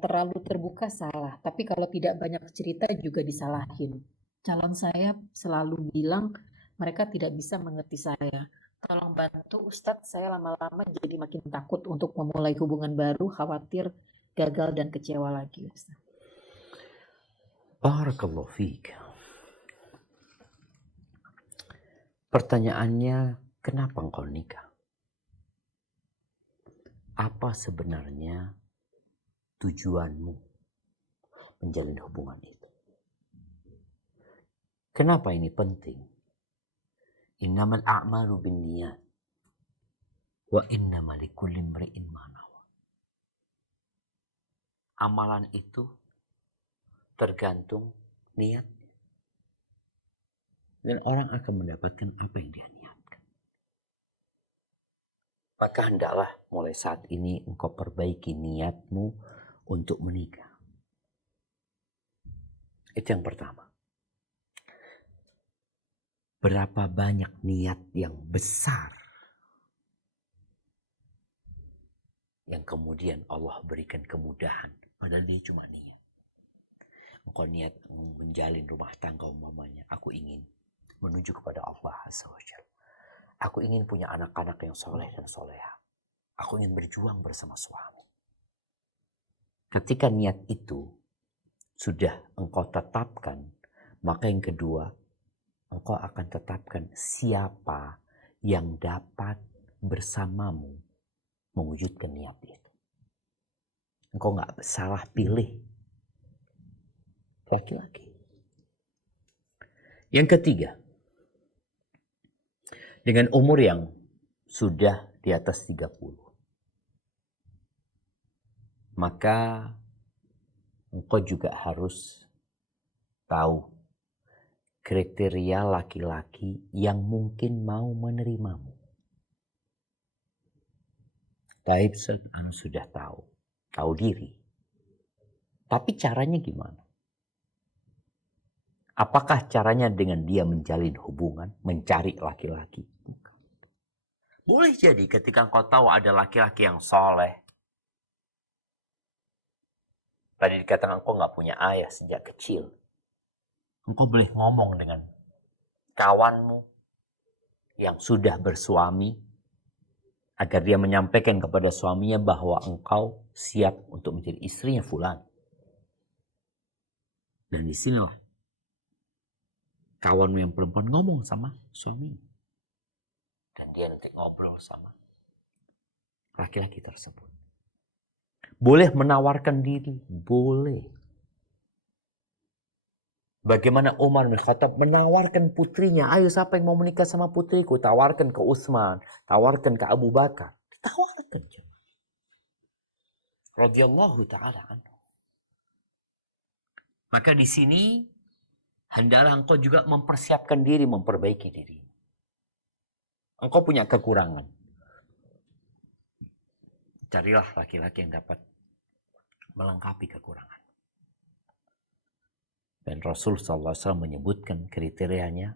terlalu terbuka salah, tapi kalau tidak banyak cerita juga disalahin. Calon saya selalu bilang mereka tidak bisa mengerti saya. Tolong bantu Ustadz, saya lama-lama jadi makin takut untuk memulai hubungan baru, khawatir gagal dan kecewa lagi Ustadz. Barakallahu fiik. Pertanyaannya, kenapa engkau nikah? Apa sebenarnya tujuanmu menjalin hubungan itu? Kenapa ini penting? Innamal a'malu binniyat wa innama likulli imri'in ma nawa. Amalan itu tergantung niat. Dan orang akan mendapatkan apa yang dia niatkan. Maka hendaklah mulai saat ini engkau perbaiki niatmu untuk menikah. Itu yang pertama. Berapa banyak niat yang besar yang kemudian Allah berikan kemudahan, padahal dia cuma niat. Engkau niat menjalin rumah tangga umpamanya, aku ingin menuju kepada Allah Azza wa Jalla. Aku ingin punya anak-anak yang soleh dan soleha. Aku ingin berjuang bersama suami. Ketika niat itu sudah engkau tetapkan, maka yang kedua, engkau akan tetapkan siapa yang dapat bersamamu mewujudkan niat itu. Engkau nggak salah pilih laki-laki. Yang ketiga, dengan umur yang sudah di atas 30, maka engkau juga harus tahu kriteria laki-laki yang mungkin mau menerimamu. Taib sudah tahu diri. Tapi caranya gimana? Apakah caranya dengan dia menjalin hubungan, mencari laki-laki? Bukan. Boleh jadi ketika engkau tahu ada laki-laki yang soleh. Tadi dikatakan engkau nggak punya ayah sejak kecil. Engkau boleh ngomong dengan kawanmu yang sudah bersuami agar dia menyampaikan kepada suaminya bahwa engkau siap untuk menjadi istrinya fulan. Dan disinilah kawanmu yang perempuan ngomong sama suaminya. Dan dia nanti ngobrol sama laki-laki tersebut. Boleh menawarkan diri? Boleh. Bagaimana Umar bin Khattab menawarkan putrinya. Ayo siapa yang mau menikah sama putriku? Tawarkan ke Utsman. Tawarkan ke Abu Bakar. Tawarkan. Radhiyallahu ta'ala anhu. Maka di sini hendaklah engkau juga mempersiapkan diri, memperbaiki diri. Engkau punya kekurangan. Carilah laki-laki yang dapat melengkapi kekurangan. Dan Rasul SAW menyebutkan kriterianya,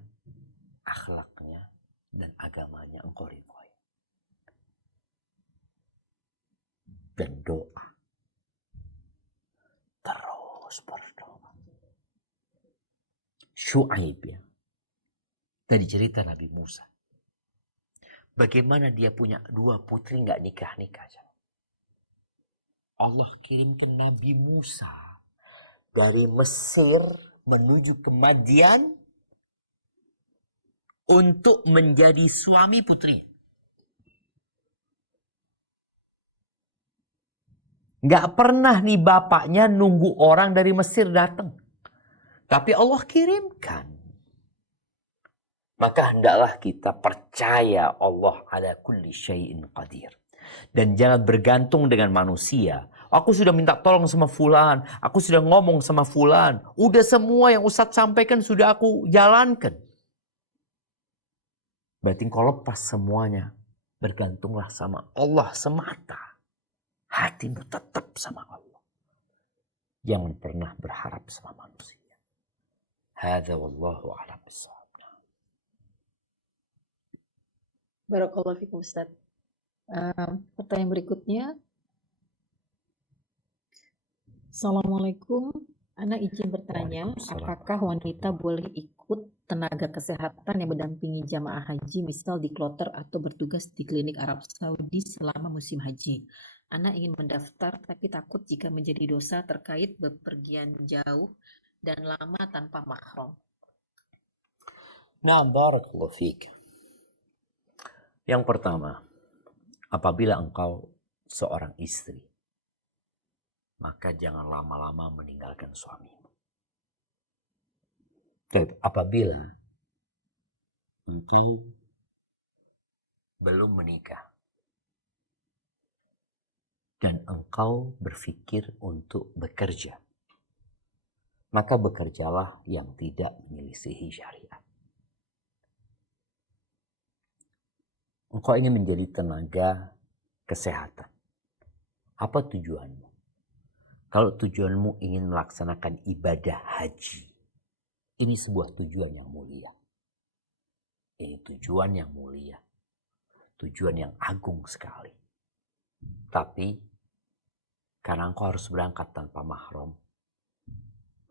akhlaknya, dan agamanya engkau ridhoi. Dan doa. Terus berdoa. Syuaib ya. Tadi cerita Nabi Musa. Bagaimana dia punya 2 putri gak nikah-nikah. Allah kirimkan Nabi Musa dari Mesir menuju ke Madian untuk menjadi suami putri. Nggak pernah nih bapaknya nunggu orang dari Mesir datang. Tapi Allah kirimkan. Maka hendaklah kita percaya Allah ala kulli syai'in qadir. Dan jangan bergantung dengan manusia. Aku sudah minta tolong sama fulan. Aku sudah ngomong sama fulan. Udah semua yang Ustadz sampaikan sudah aku jalankan. Berarti kau lepas semuanya. Bergantunglah sama Allah semata. Hatimu tetap sama Allah. Jangan pernah berharap sama manusia. Hadza wallahu a'lam bissawab. Barakallahu fikum Ustaz. Pertanyaan berikutnya. Assalamualaikum. Ana izin bertanya, apakah wanita boleh ikut tenaga kesehatan yang mendampingi jamaah haji, misal di kloter atau bertugas di klinik Arab Saudi selama musim haji? Ana ingin mendaftar tapi takut jika menjadi dosa terkait bepergian jauh dan lama tanpa mahram. Nah, barakallahu fiik. Yang pertama, apabila engkau seorang istri, maka jangan lama-lama meninggalkan suamimu. Dan apabila engkau belum menikah dan engkau berpikir untuk bekerja, maka bekerjalah yang tidak menyelisihi syariat. Engkau ingin menjadi tenaga kesehatan. Apa tujuanmu? Kalau tujuanmu ingin melaksanakan ibadah haji, ini sebuah tujuan yang mulia. Ini tujuan yang mulia. Tujuan yang agung sekali. Tapi, karena engkau harus berangkat tanpa mahram,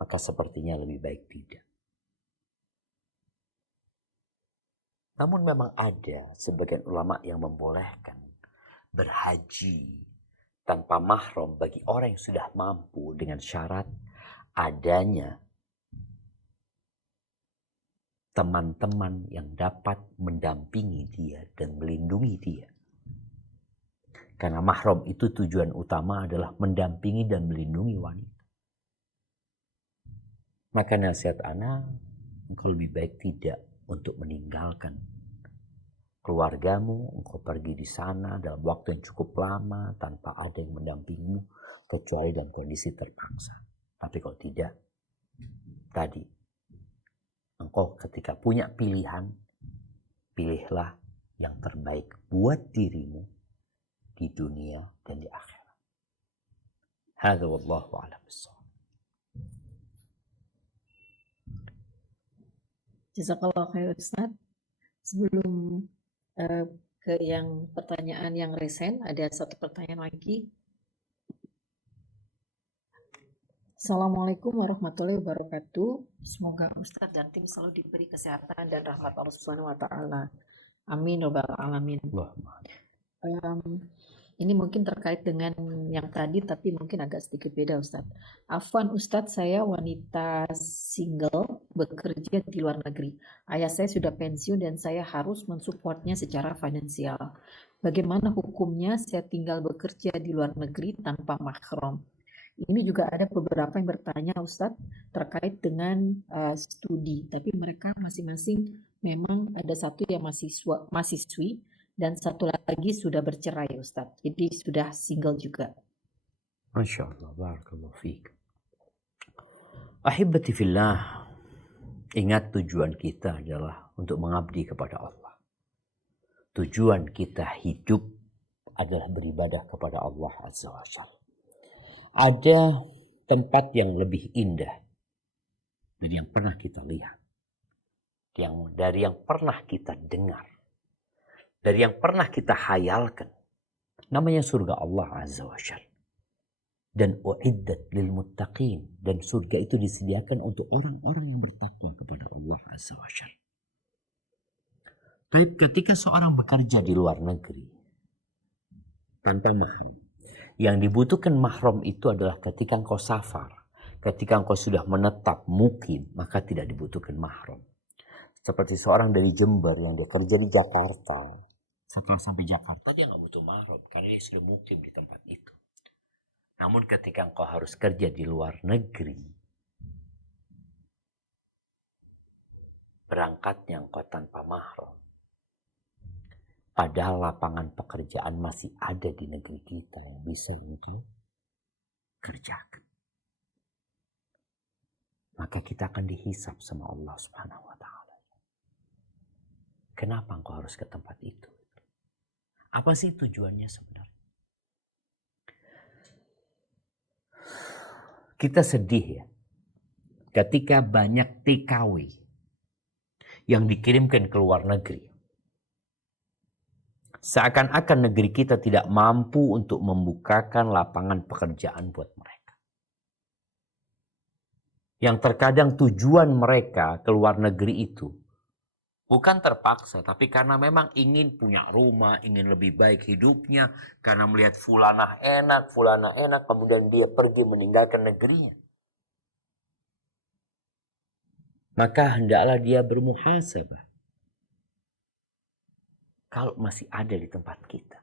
maka sepertinya lebih baik tidak. Namun memang ada sebagian ulama yang membolehkan berhaji tanpa mahram bagi orang yang sudah mampu dengan syarat adanya teman-teman yang dapat mendampingi dia dan melindungi dia. Karena mahram itu tujuan utama adalah mendampingi dan melindungi wanita. Maka nasihat ana, engkau lebih baik tidak untuk meninggalkan keluargamu, engkau pergi di sana dalam waktu yang cukup lama tanpa ada yang mendampingimu kecuali dalam kondisi terpaksa. Tapi kalau tidak, tadi engkau ketika punya pilihan, pilihlah yang terbaik buat dirimu di dunia dan di akhirat. Hadza wallahu a'lam bissawab. Jazakallah khair Ustaz. Sebelum ke yang pertanyaan yang resen, ada satu pertanyaan lagi. Assalamualaikum warahmatullahi wabarakatuh. Semoga Ustadz dan tim selalu diberi kesehatan dan rahmat Allah Subhanahu wa taala. Amin ya rabbal alamin. Ini mungkin terkait dengan yang tadi tapi mungkin agak sedikit beda Ustadz. Afwan Ustadz, saya wanita single bekerja di luar negeri. Ayah saya sudah pensiun dan saya harus mensupportnya secara finansial. Bagaimana hukumnya saya tinggal bekerja di luar negeri tanpa mahram? Ini juga ada beberapa yang bertanya Ustadz terkait dengan studi. Tapi mereka masing-masing memang ada satu yang mahasiswi dan satu lagi sudah bercerai Ustadz. Jadi sudah single juga. Masya Allah, barakallahu fiik. Ahibati fillah, ingat tujuan kita adalah untuk mengabdi kepada Allah. Tujuan kita hidup adalah beribadah kepada Allah Azza wa Jalla. Ada tempat yang lebih indah dari yang pernah kita lihat, dari yang pernah kita dengar, dari yang pernah kita hayalkan. Namanya surga Allah Azza wa Jalla. Dan uiddat lil muttaqin, dan surga itu disediakan untuk orang-orang yang bertakwa kepada Allah Azza wa Jalla. Tapi ketika seorang bekerja di luar negeri tanpa mahram, Yang dibutuhkan mahram itu adalah ketika engkau safar. Ketika engkau sudah menetap mukim, maka tidak dibutuhkan mahram. Seperti seorang dari Jember yang dia kerja di Jakarta. Setelah sampai Jakarta, dia nggak butuh mahram karena dia sudah mukim di tempat itu. Namun ketika engkau harus kerja di luar negeri, berangkatnya engkau tanpa mahram. Padahal lapangan pekerjaan masih ada di negeri kita yang bisa engkau kerjakan. Maka kita akan dihisap sama Allah Subhanahu wa Ta'ala. Kenapa engkau harus ke tempat itu? Apa sih tujuannya sebenarnya? Kita sedih ya, ketika banyak TKW yang dikirimkan ke luar negeri. Seakan-akan negeri kita tidak mampu untuk membukakan lapangan pekerjaan buat mereka. Yang terkadang tujuan mereka ke luar negeri itu bukan terpaksa, tapi karena memang ingin punya rumah, ingin lebih baik hidupnya, karena melihat fulanah enak, kemudian dia pergi meninggalkan negerinya. Maka hendaklah dia bermuhasabah. Kalau masih ada di tempat kita.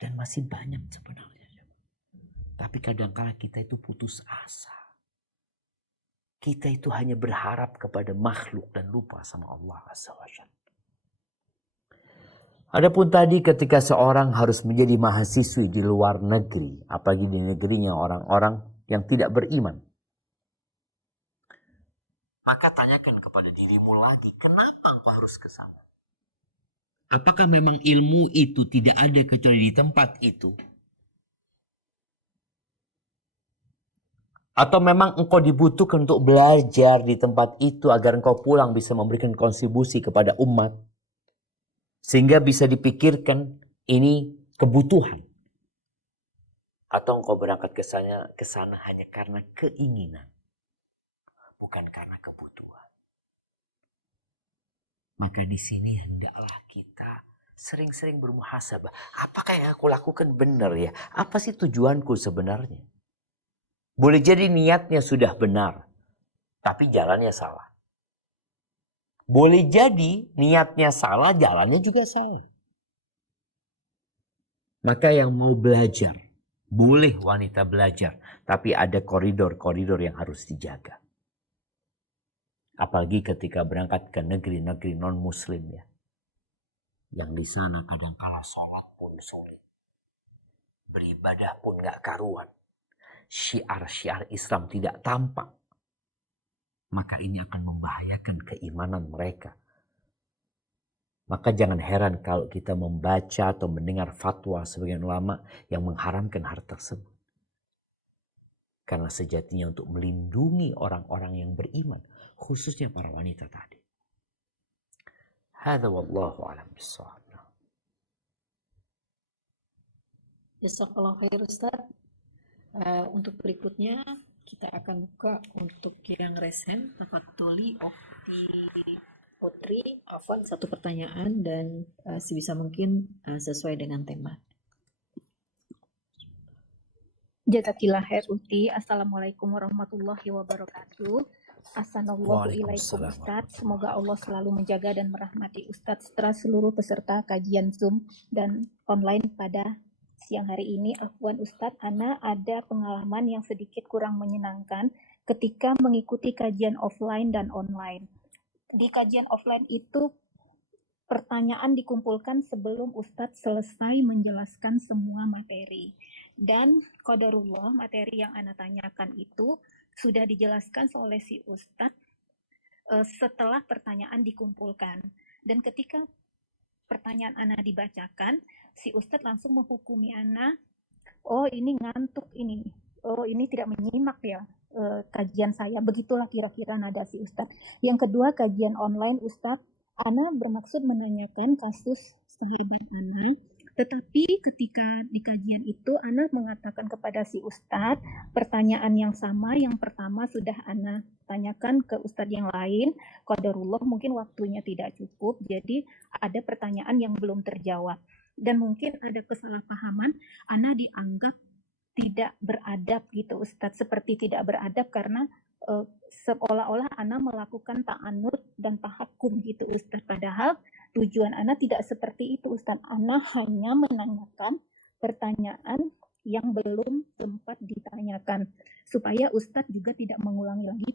Dan masih banyak sebenarnya. Tapi kadang-kala kita itu putus asa. Kita itu hanya berharap kepada makhluk dan lupa sama Allah Azza wa Jalla. Adapun tadi ketika seorang harus menjadi mahasiswi di luar negeri, apalagi di negerinya orang-orang yang tidak beriman, maka tanyakan kepada dirimu lagi, kenapa engkau harus ke sana? Apakah memang ilmu itu tidak ada kecuali di tempat itu? Atau memang engkau dibutuhkan untuk belajar di tempat itu agar engkau pulang bisa memberikan kontribusi kepada umat? Sehingga bisa dipikirkan ini kebutuhan. Atau engkau berangkat ke sana hanya karena keinginan. Bukan karena kebutuhan. Maka di sini hendaklah kita sering-sering bermuhasabah. Apakah yang aku lakukan benar ya? Apa sih tujuanku sebenarnya? Boleh jadi niatnya sudah benar, tapi jalannya salah. Boleh jadi niatnya salah, jalannya juga salah. Maka yang mau belajar, boleh wanita belajar, tapi ada koridor-koridor yang harus dijaga. Apalagi ketika berangkat ke negeri-negeri non-muslim ya. Yang di sana kadang-kala sholat pun sulit. Beribadah pun gak karuan. Syiar-syiar Islam tidak tampak. Maka ini akan membahayakan keimanan mereka. Maka jangan heran kalau kita membaca atau mendengar fatwa sebagian ulama yang mengharamkan hal tersebut. Karena sejatinya untuk melindungi orang-orang yang beriman. Khususnya para wanita tadi. Hadza wallahu a'lam bissawab. Jazakallah khair Ustaz. Untuk berikutnya kita akan buka untuk yang resen Tafattuli Okti Putri. Afwan, satu pertanyaan dan sebisa mungkin sesuai dengan tema. Jazakillah khair Uti. Assalamualaikum warahmatullahi wabarakatuh. Assalamualaikum ilaikum Ustadz. Semoga Allah selalu menjaga dan merahmati Ustadz setelah seluruh peserta kajian Zoom dan online pada siang hari ini. Afwan Ustadz, Ana ada pengalaman yang sedikit kurang menyenangkan ketika mengikuti kajian offline dan online. Di kajian offline itu pertanyaan dikumpulkan sebelum Ustadz selesai menjelaskan semua materi. Dan qadarullah materi yang Ana tanyakan itu sudah dijelaskan oleh si Ustadz setelah pertanyaan dikumpulkan. Dan ketika pertanyaan Ana dibacakan, si Ustadz langsung menghukumi Ana, oh ini ngantuk ini, oh ini tidak menyimak ya kajian saya. Begitulah kira-kira nada si Ustadz. Yang kedua, kajian online Ustadz, Ana bermaksud menanyakan kasus sahabat Ana. Tetapi ketika di kajian itu, Ana mengatakan kepada si Ustadz pertanyaan yang sama. Yang pertama sudah Ana tanyakan ke Ustadz yang lain. Qadarullah mungkin waktunya tidak cukup, jadi ada pertanyaan yang belum terjawab. Dan mungkin ada kesalahpahaman, Ana dianggap tidak beradab gitu Ustadz, seperti tidak beradab karena seolah-olah Ana melakukan ta'anut dan tahakum gitu Ustadz, padahal tujuan Ana tidak seperti itu Ustadz. Ana hanya menanyakan pertanyaan yang belum sempat ditanyakan supaya Ustadz juga tidak mengulangi lagi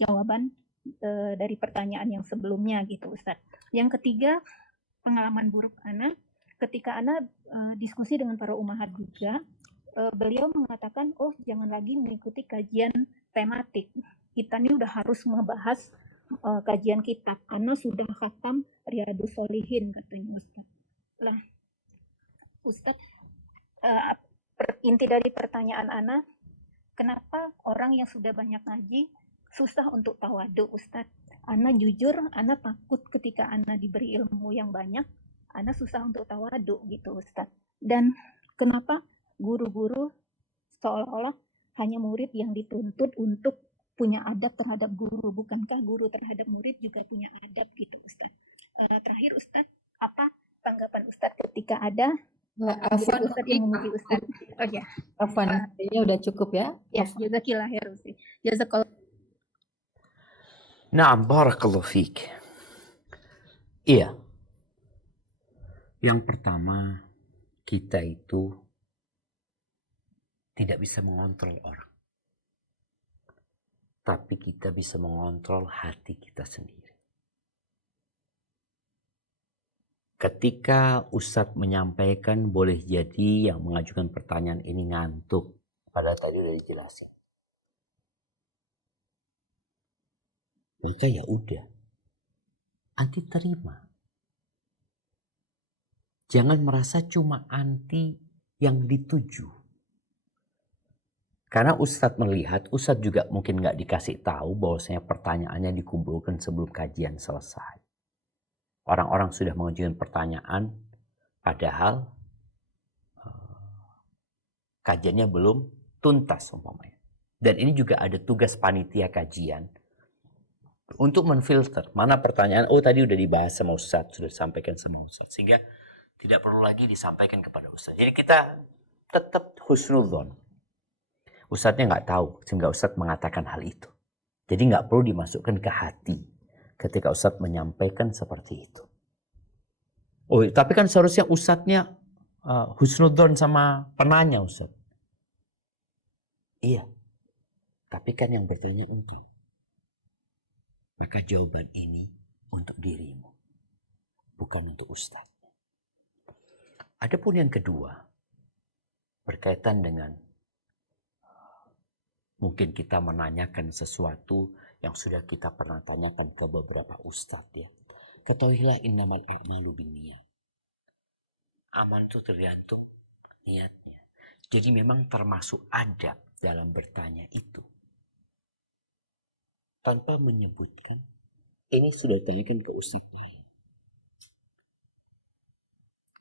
jawaban dari pertanyaan yang sebelumnya gitu Ustadz. Yang ketiga, pengalaman buruk Ana ketika Ana diskusi dengan para umahat juga, beliau mengatakan, oh jangan lagi mengikuti kajian tematik. Kita ini udah harus membahas kajian kitab. Ana sudah khatam Riyadhus Shalihin katanya Ustaz. Lah, Ustaz, inti dari pertanyaan Ana, kenapa orang yang sudah banyak ngaji susah untuk tawadu Ustaz? Ana jujur, Ana takut ketika Ana diberi ilmu yang banyak, Ana susah untuk tawadu gitu Ustaz. Dan kenapa guru-guru seolah-olah hanya murid yang dituntut untuk punya adab terhadap guru, bukankah guru terhadap murid juga punya adab gitu Ustaz? Terakhir Ustaz, apa tanggapan Ustaz ketika ada Afwan, Ustaz yang memuji Ustaz? Oh ya, Afwan, kayaknya udah cukup ya. ya, jazakillah khair Ustaz. Jazakallah. Naam, barakallahu fiik. Iya. Yang pertama, kita itu tidak bisa mengontrol orang. Tapi kita bisa mengontrol hati kita sendiri. Ketika Ustadz menyampaikan, boleh jadi yang mengajukan pertanyaan ini ngantuk. Padahal tadi udah dijelasin. Maka ya udah. Anti terima. Jangan merasa cuma anti yang dituju. Karena Ustadz melihat, Ustadz juga mungkin nggak dikasih tahu bahwasanya pertanyaannya dikumpulkan sebelum kajian selesai. Orang-orang sudah mengajukan pertanyaan, padahal kajiannya belum tuntas umpamanya. Dan ini juga ada tugas panitia kajian untuk menfilter mana pertanyaan, oh tadi udah dibahas sama Ustadz, sudah disampaikan sama Ustadz, sehingga tidak perlu lagi disampaikan kepada Ustadz. Jadi kita tetap husnudzon. Ustadznya nggak tahu, sehingga Ustadz mengatakan hal itu. Jadi nggak perlu dimasukkan ke hati ketika Ustadz menyampaikan seperti itu. Oh, tapi kan seharusnya Ustadznya husnudzon sama penanya Ustadz. Iya, tapi kan yang bertanya engkau. Maka jawaban ini untuk dirimu, bukan untuk Ustadz. Adapun yang kedua, berkaitan dengan mungkin kita menanyakan sesuatu yang sudah kita pernah tanyakan ke beberapa ustadz ya. Ketahuilah innamal a'malu binniyat. Amal itu tergantung niatnya. Jadi memang termasuk adab dalam bertanya itu. Tanpa menyebutkan, ini sudah ditanyakan ke ustadz lain.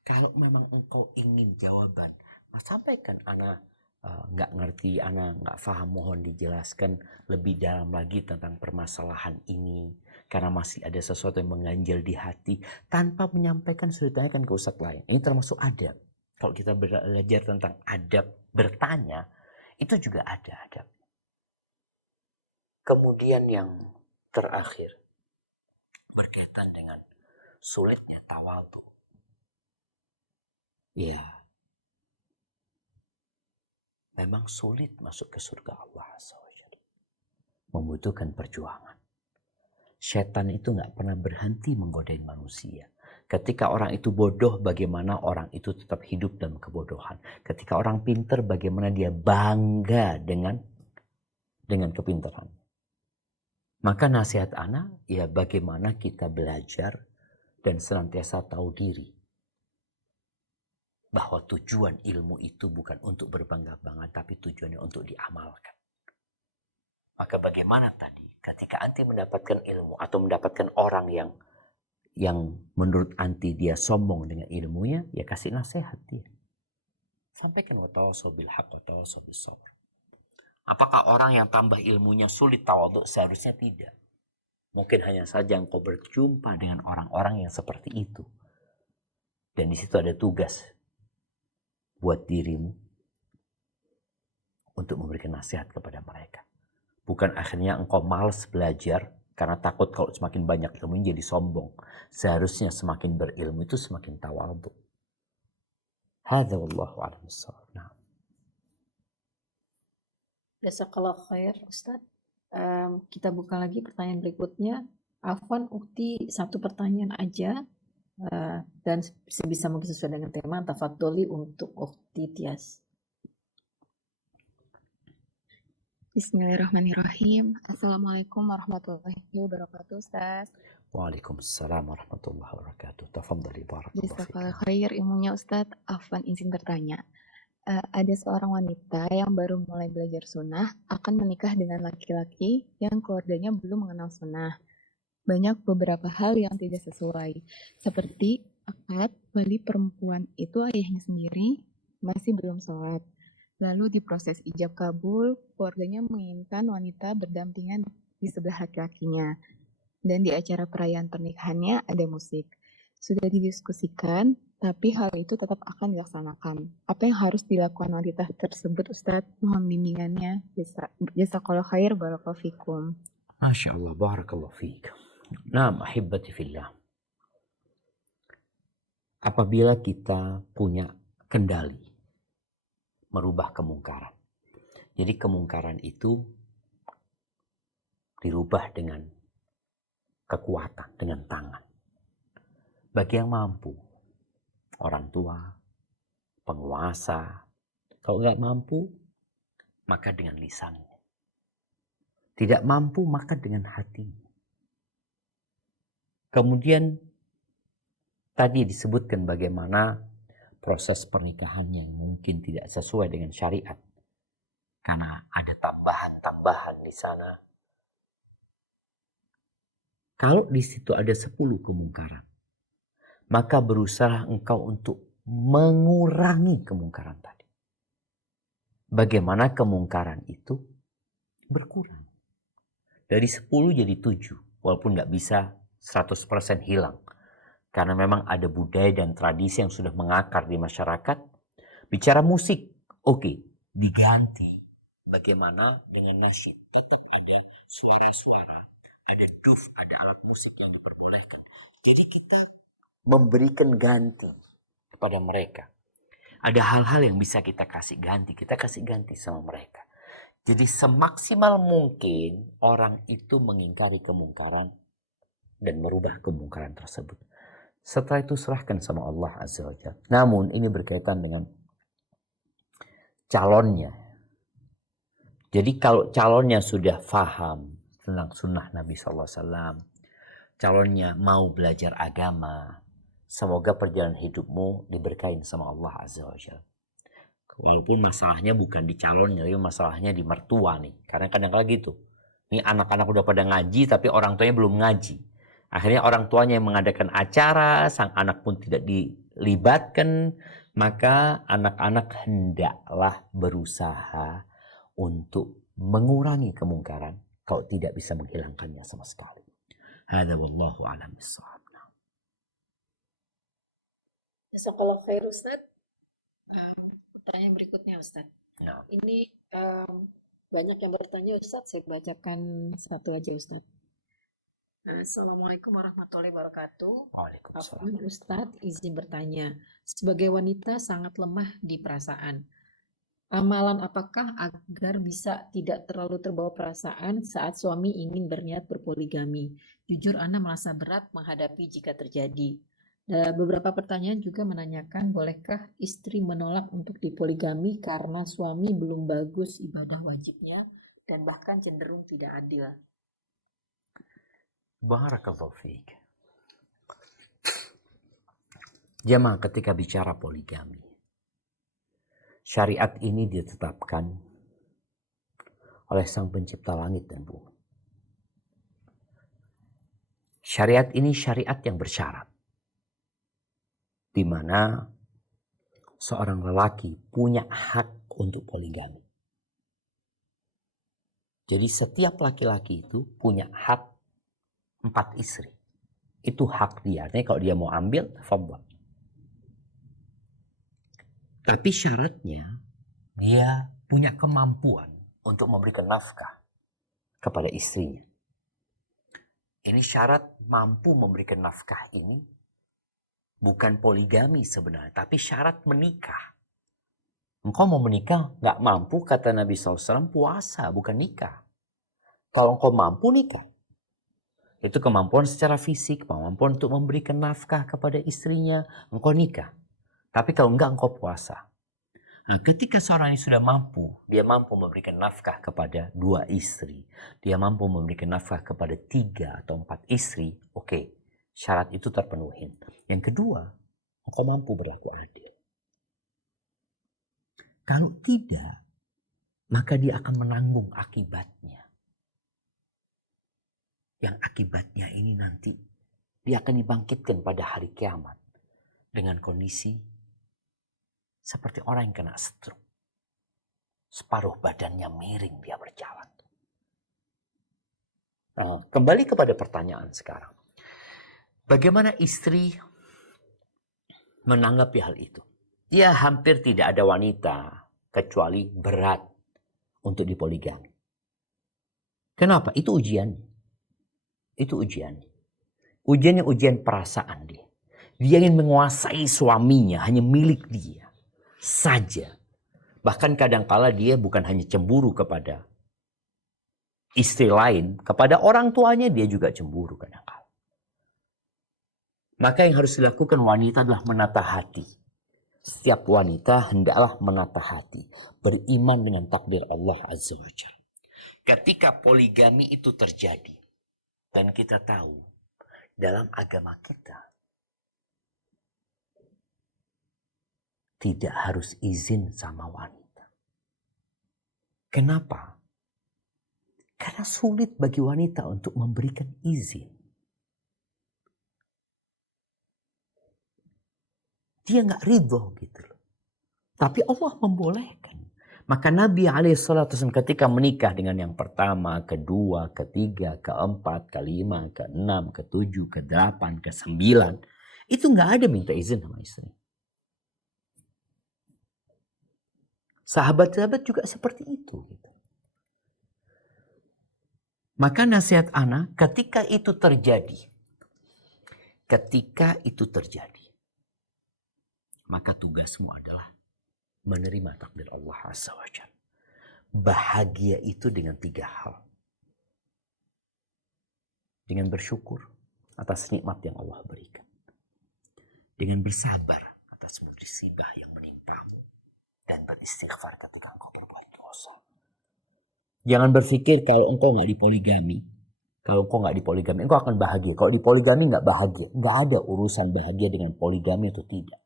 Kalau memang engkau ingin jawaban, sampaikan ana nggak ngerti, ana nggak paham, mohon dijelaskan lebih dalam lagi tentang permasalahan ini. Karena masih ada sesuatu yang mengganjal di hati. Tanpa menyampaikan sudah ditanyakan ke ustadz lain. Ini termasuk adab. Kalau kita belajar tentang adab bertanya, itu juga ada adab. Kemudian yang terakhir, berkaitan dengan sulitnya tawadhu. Ya, memang sulit masuk ke surga Allah SWT. Membutuhkan perjuangan. Setan itu gak pernah berhenti menggodain manusia. Ketika orang itu bodoh, bagaimana orang itu tetap hidup dalam kebodohan. Ketika orang pintar, bagaimana dia bangga dengan kepintaran. Maka nasihat ana, ya bagaimana kita belajar dan senantiasa tahu diri. Bahwa tujuan ilmu itu bukan untuk berbangga-bangga, tapi tujuannya untuk diamalkan. Maka bagaimana tadi ketika anti mendapatkan ilmu atau mendapatkan orang yang menurut anti dia sombong dengan ilmunya, ya kasih nasihat dia. Sampaikan wa tawassaw bil haqq wa tawassaw bis sabr. Apakah orang yang tambah ilmunya sulit tawadhu? Seharusnya tidak. Mungkin hanya saja engkau berjumpa dengan orang-orang yang seperti itu. Dan di situ ada tugas buat dirimu untuk memberikan nasihat kepada mereka. Bukan akhirnya engkau malas belajar karena takut kalau semakin banyak ilmu jadi sombong. Seharusnya semakin berilmu itu semakin tawadhu. Hadza wallahu a'lam bissawab. Nah. Jazakallah khair Ustadz. Kita buka lagi pertanyaan berikutnya. Afwan Ukti, satu pertanyaan aja. Dan sebisa mungkin sesuai dengan tema, tafadholi untuk Ukti Tias. Bismillahirrahmanirrahim. Assalamualaikum warahmatullahi wabarakatuh, Ustaz. Waalaikumsalam warahmatullahi wabarakatuh. Tafadhali barakallahu Jazakallah fiik. khair ilmunya, Ustaz. Afwan izin bertanya. Ada seorang wanita yang baru mulai belajar sunnah akan menikah dengan laki-laki yang keluarganya belum mengenal sunnah. Banyak beberapa hal yang tidak sesuai, seperti akad wali perempuan itu ayahnya sendiri masih belum sholat. Lalu di proses ijab kabul, keluarganya menginginkan wanita berdampingan di sebelah laki-lakinya. Dan di acara perayaan pernikahannya ada musik. Sudah didiskusikan, tapi hal itu tetap akan dilaksanakan. Apa yang harus dilakukan wanita tersebut, Ustadz? Mohon bimbingannya. Jazakallahu khair, barakallahu fikum. Masya Allah, barakallahu fiik. Naam, ahibati fillah. Apabila kita punya kendali merubah kemungkaran. Jadi kemungkaran itu dirubah dengan kekuatan, dengan tangan. Bagi yang mampu, orang tua, penguasa. Kalau nggak mampu, maka dengan lisannya. Tidak mampu, maka dengan hatinya. Kemudian tadi disebutkan bagaimana proses pernikahannya yang mungkin tidak sesuai dengan syariat. Karena ada tambahan-tambahan di sana. Kalau di situ ada 10 kemungkaran, maka berusaha engkau untuk mengurangi kemungkaran tadi. Bagaimana kemungkaran itu berkurang. Dari 10 jadi 7, walaupun nggak bisa 100% hilang. Karena memang ada budaya dan tradisi yang sudah mengakar di masyarakat. Bicara musik, oke, diganti. Bagaimana dengan nasyid? Tetap ada suara-suara, ada duf, ada alat musik yang diperbolehkan. Jadi kita memberikan ganti kepada mereka. Ada hal-hal yang bisa kita kasih ganti sama mereka. Jadi semaksimal mungkin orang itu mengingkari kemungkaran dan merubah kemungkaran tersebut. Setelah itu serahkan sama Allah Azza wa Jalla. Namun ini berkaitan dengan calonnya. Jadi kalau calonnya sudah faham tentang sunnah Nabi SAW, calonnya mau belajar agama, semoga perjalanan hidupmu diberkahin sama Allah Azza wa Jalla. Walaupun masalahnya bukan di calonnya, tapi masalahnya di mertua nih. Karena kadang-kadang gitu. Ini anak-anak udah pada ngaji, tapi orang tuanya belum ngaji. Akhirnya orang tuanya yang mengadakan acara, sang anak pun tidak dilibatkan. Maka anak-anak hendaklah berusaha untuk mengurangi kemungkaran. Kalau tidak bisa menghilangkannya sama sekali. Hadza wallahu a'lam bissawab. Jazakallah khair Ustaz. Pertanyaan berikutnya Ustaz. Nah. Ini banyak yang bertanya Ustaz, saya bacakan satu aja Ustaz. Assalamualaikum warahmatullahi wabarakatuh. Waalaikumsalam. Ustadz, izin bertanya. Sebagai wanita sangat lemah di perasaan. Amalan apakah agar bisa tidak terlalu terbawa perasaan saat suami ingin berniat berpoligami? Jujur Ana merasa berat menghadapi jika terjadi. Beberapa pertanyaan juga menanyakan, bolehkah istri menolak untuk dipoligami karena suami belum bagus ibadah wajibnya dan bahkan cenderung tidak adil? Barakallahu fiik. Jemaah, ketika bicara poligami, syariat ini ditetapkan oleh Sang Pencipta langit dan bumi. Syariat ini syariat yang bersyarat, di mana seorang lelaki punya hak untuk poligami. Jadi setiap laki-laki itu punya hak 4 istri. Itu hak dia. Artinya kalau dia mau ambil, fadhal. Tapi syaratnya dia punya kemampuan untuk memberikan nafkah kepada istrinya. Ini syarat mampu memberikan nafkah ini bukan poligami sebenarnya, tapi syarat menikah. Engkau mau menikah, nggak mampu, kata Nabi SAW, puasa, bukan nikah. Kalau engkau mampu, nikah. Itu kemampuan secara fisik, kemampuan untuk memberikan nafkah kepada istrinya, engkau nikah. Tapi kalau enggak, engkau puasa. Nah, ketika seorang ini sudah mampu, dia mampu memberikan nafkah kepada 2 istri, dia mampu memberikan nafkah kepada 3 atau 4 istri, oke, syarat itu terpenuhi. Yang kedua, engkau mampu berlaku adil. Kalau tidak, maka dia akan menanggung akibatnya. Yang akibatnya ini nanti, dia akan dibangkitkan pada hari kiamat dengan kondisi seperti orang yang kena stroke. Separuh badannya miring dia berjalan. Nah, kembali kepada pertanyaan sekarang. Bagaimana istri menanggapi hal itu? Ya, hampir tidak ada wanita kecuali berat untuk dipoligami. Kenapa? Itu ujian. Itu ujian. Ujiannya ujian perasaan dia. Dia ingin menguasai suaminya, hanya milik dia saja. Bahkan kadangkala dia bukan hanya cemburu kepada istri lain, kepada orang tuanya dia juga cemburu kadangkala. Maka yang harus dilakukan wanita adalah menata hati. Setiap wanita hendaklah menata hati, beriman dengan takdir Allah Azza wa Jalla. Ketika poligami itu terjadi, dan kita tahu dalam agama kita tidak harus izin sama wanita. Kenapa? Karena sulit bagi wanita untuk memberikan izin. Dia nggak ridho gitu loh. Tapi Allah membolehkan. Maka Nabi SAW ketika menikah dengan yang pertama, kedua, ketiga, keempat, kelima, keenam, ketujuh, kedelapan, kesembilan, itu nggak ada minta izin sama istri. Sahabat-sahabat juga seperti itu. Maka nasihat ana, ketika itu terjadi, maka tugasmu adalah menerima takdir Allah Azza wa Jalla. Bahagia itu dengan 3 hal. Dengan bersyukur atas nikmat yang Allah berikan. Dengan bersabar atas musibah yang menimpamu. Dan beristighfar ketika engkau berbuat dosa. Jangan berpikir kalau engkau nggak dipoligami. Kalau engkau nggak dipoligami, engkau akan bahagia. Kalau dipoligami nggak bahagia. Nggak ada urusan bahagia dengan poligami atau tidak.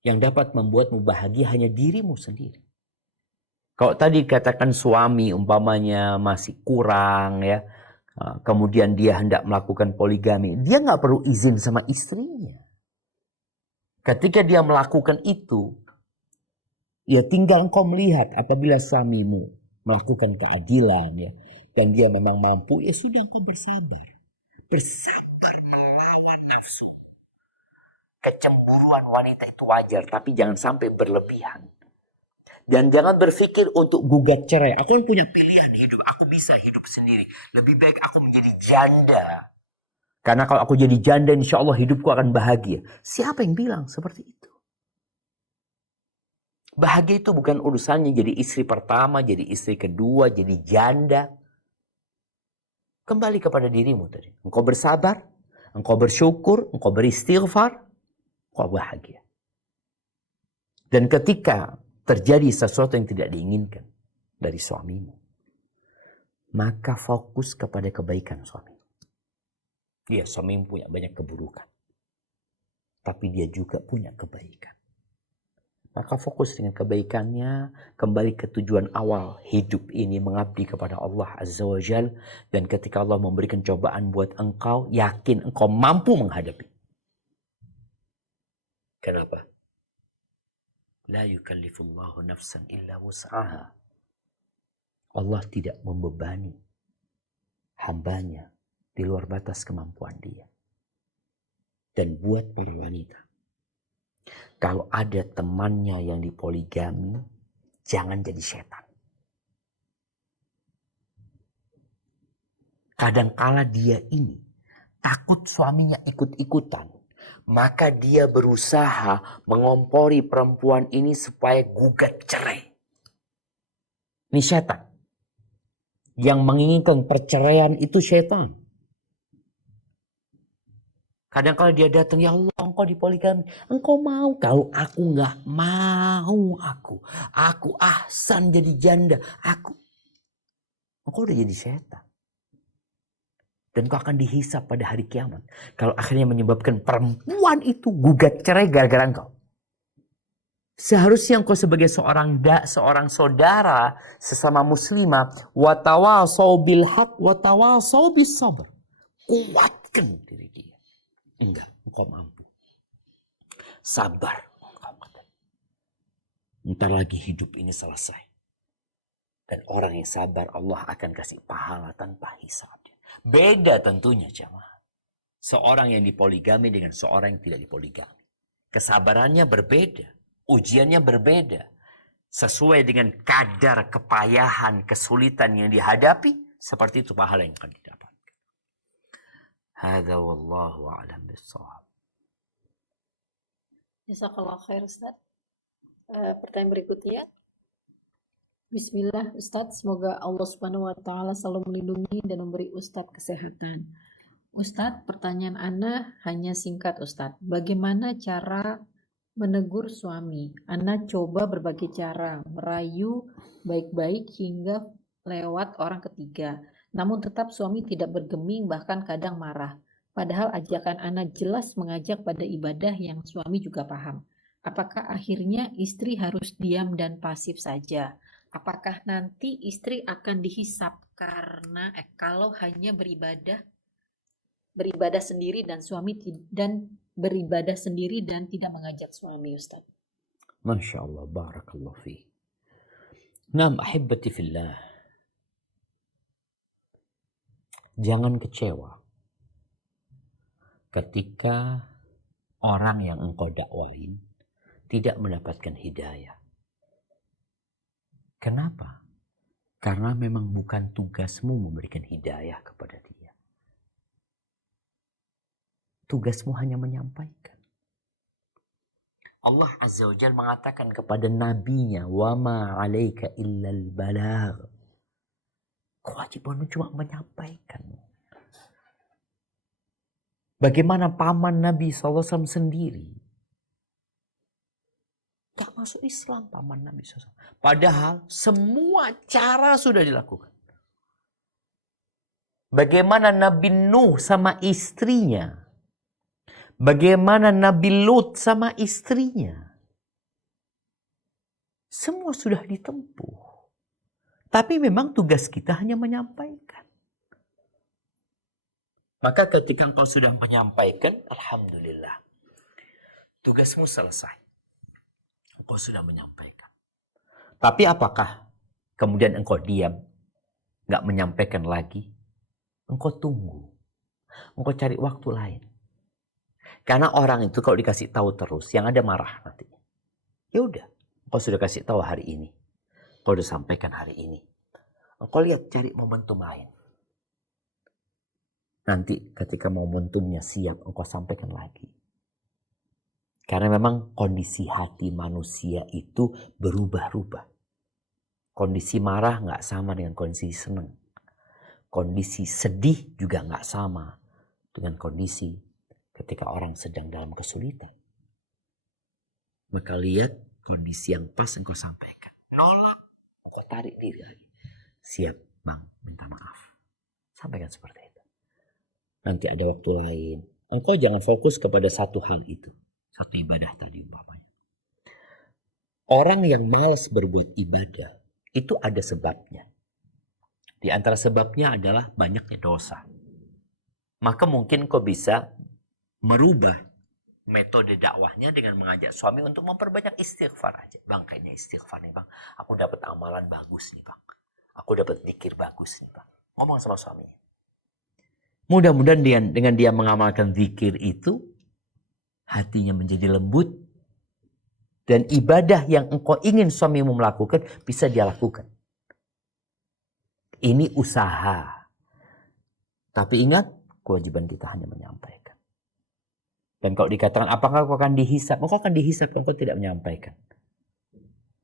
Yang dapat membuatmu bahagia hanya dirimu sendiri. Kalau tadi katakan suami umpamanya masih kurang ya. Kemudian dia hendak melakukan poligami. Dia nggak perlu izin sama istrinya. Ketika dia melakukan itu, ya tinggal engkau melihat apabila suamimu melakukan keadilan ya. Dan dia memang mampu, ya sudah engkau bersabar. Bersabar melawan nafsu. Kecemburuan wanita itu wajar, tapi jangan sampai berlebihan. Dan jangan berpikir untuk gugat cerai. Aku kan punya pilihan hidup, aku bisa hidup sendiri. Lebih baik aku menjadi janda. Karena kalau aku jadi janda, insya Allah hidupku akan bahagia. Siapa yang bilang seperti itu? Bahagia itu bukan urusannya jadi istri pertama, jadi istri kedua, jadi janda. Kembali kepada dirimu tadi. Engkau bersabar, engkau bersyukur, engkau beristighfar, engkau bahagia. Dan ketika terjadi sesuatu yang tidak diinginkan dari suamimu, maka fokus kepada kebaikan suami. Iya, suamimu punya banyak keburukan. Tapi dia juga punya kebaikan. Maka fokus dengan kebaikannya, kembali ke tujuan awal hidup ini mengabdi kepada Allah Azza wa Jal. Dan ketika Allah memberikan cobaan buat engkau, yakin engkau mampu menghadapi. Kenapa? La yukallifullahu nafsan illa wus'aha. Allah tidak membebani hambanya di luar batas kemampuan dia. Dan buat para wanita, kalau ada temannya yang dipoligami, jangan jadi setan. Kadangkala dia ini takut suaminya ikut-ikutan. Maka dia berusaha mengompori perempuan ini supaya gugat cerai. Ini setan. Yang menginginkan perceraian itu setan. Kadang-kala dia datang, ya Allah engkau dipoligami. Engkau mau? Kalau aku nggak mau aku. Aku ahsan jadi janda. Engkau udah jadi setan. Dan kau akan dihisap pada hari kiamat. Kalau akhirnya menyebabkan perempuan itu gugat cerai gara-gara engkau. Seharusnya engkau sebagai seorang saudara sesama muslimah, watawasau bil haq watawasau bis sabr. Kuatkan diri dia. Enggak, engkau mampu. Sabar. Ntar lagi hidup ini selesai. Dan orang yang sabar Allah akan kasih pahala tanpa hisab. Beda tentunya jamaah. Seorang yang dipoligami dengan seorang yang tidak dipoligami. Kesabarannya berbeda. Ujiannya berbeda. Sesuai dengan kadar kepayahan, kesulitan yang dihadapi. Seperti itu pahala yang akan didapatkan. Hadza wallahu a'lam bissawab. Jazakallah khair Ustaz. Pertanyaan berikutnya. Bismillah Ustadz, semoga Allah Subhanahu wa Ta'ala selalu melindungi dan memberi Ustadz kesehatan. Ustadz, pertanyaan Ana hanya singkat Ustadz. Bagaimana cara menegur suami? Ana coba berbagai cara, merayu baik-baik hingga lewat orang ketiga. Namun tetap suami tidak bergeming, bahkan kadang marah. Padahal ajakan Ana jelas mengajak pada ibadah yang suami juga paham. Apakah akhirnya istri harus diam dan pasif saja? Apakah nanti istri akan dihisap karena kalau hanya beribadah sendiri dan suami beribadah sendiri dan tidak mengajak suami, Ustaz? Masya Allah, barakallahu fi. Naam ahibati fillah. Jangan kecewa ketika orang yang engkau dakwain tidak mendapatkan hidayah. Kenapa? Karena memang bukan tugasmu memberikan hidayah kepada dia. Tugasmu hanya menyampaikan. Allah Azza wa Jalla mengatakan kepada nabinya, "Wa ma 'alaika illal balagh." Kewajibanmu cuma menyampaikan. Bagaimana paman Nabi SAW sendiri? Gak masuk Islam paman Nabi SAW. Padahal semua cara sudah dilakukan. Bagaimana Nabi Nuh sama istrinya. Bagaimana Nabi Lut sama istrinya. Semua sudah ditempuh. Tapi memang tugas kita hanya menyampaikan. Maka ketika engkau sudah menyampaikan, alhamdulillah. Tugasmu selesai. Engkau sudah menyampaikan. Tapi apakah kemudian engkau diam, nggak menyampaikan lagi? Engkau tunggu. Engkau cari waktu lain. Karena orang itu kalau dikasih tahu terus, yang ada marah nanti. Ya udah, engkau sudah kasih tahu hari ini. Engkau sudah sampaikan hari ini. Engkau lihat cari momentum lain. Nanti ketika momentumnya siap, engkau sampaikan lagi. Karena memang kondisi hati manusia itu berubah-ubah. Kondisi marah nggak sama dengan kondisi senang. Kondisi sedih juga nggak sama dengan kondisi ketika orang sedang dalam kesulitan. Maka lihat kondisi yang pas engkau sampaikan. Nolak, engkau tarik diri lagi. Siap, Bang, minta maaf. Sampaikan seperti itu. Nanti ada waktu lain. Engkau jangan fokus kepada satu hal itu. Satu ibadah tadi umpamanya. Orang yang malas berbuat ibadah itu ada sebabnya. Di antara sebabnya adalah banyaknya dosa. Maka mungkin kau bisa merubah metode dakwahnya dengan mengajak suami untuk memperbanyak istighfar aja. Bang, kayaknya istighfar nih bang. Aku dapat amalan bagus nih bang. Aku dapat zikir bagus nih bang. Ngomong sama suaminya. Mudah-mudahan dengan dia mengamalkan zikir itu, hatinya menjadi lembut Dan ibadah yang engkau ingin suamimu melakukan, bisa dia lakukan. Ini usaha. Tapi ingat, kewajiban kita hanya menyampaikan. Dan kalau dikatakan, apakah engkau akan dihisap? Engkau akan dihisap, engkau tidak menyampaikan.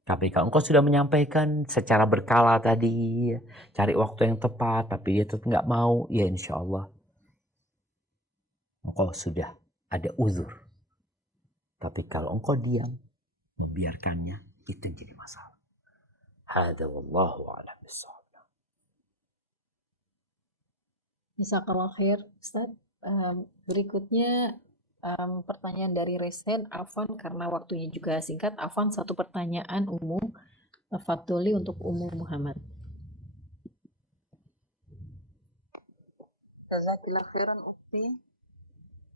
Tapi kalau engkau sudah menyampaikan secara berkala tadi, cari waktu yang tepat, tapi dia tetap nggak mau, ya insya Allah engkau sudah ada uzur. Tapi kalau engkau diam, membiarkannya, itu yang jadi masalah. Hada wallahu a'lam bishawab. Jazakallah khair, Ustaz. Berikutnya pertanyaan dari Resen, Afan, karena waktunya juga singkat. Afan, satu pertanyaan umum, Fatuli untuk Ummu Muhammad. Jazakallah khairan Ukti.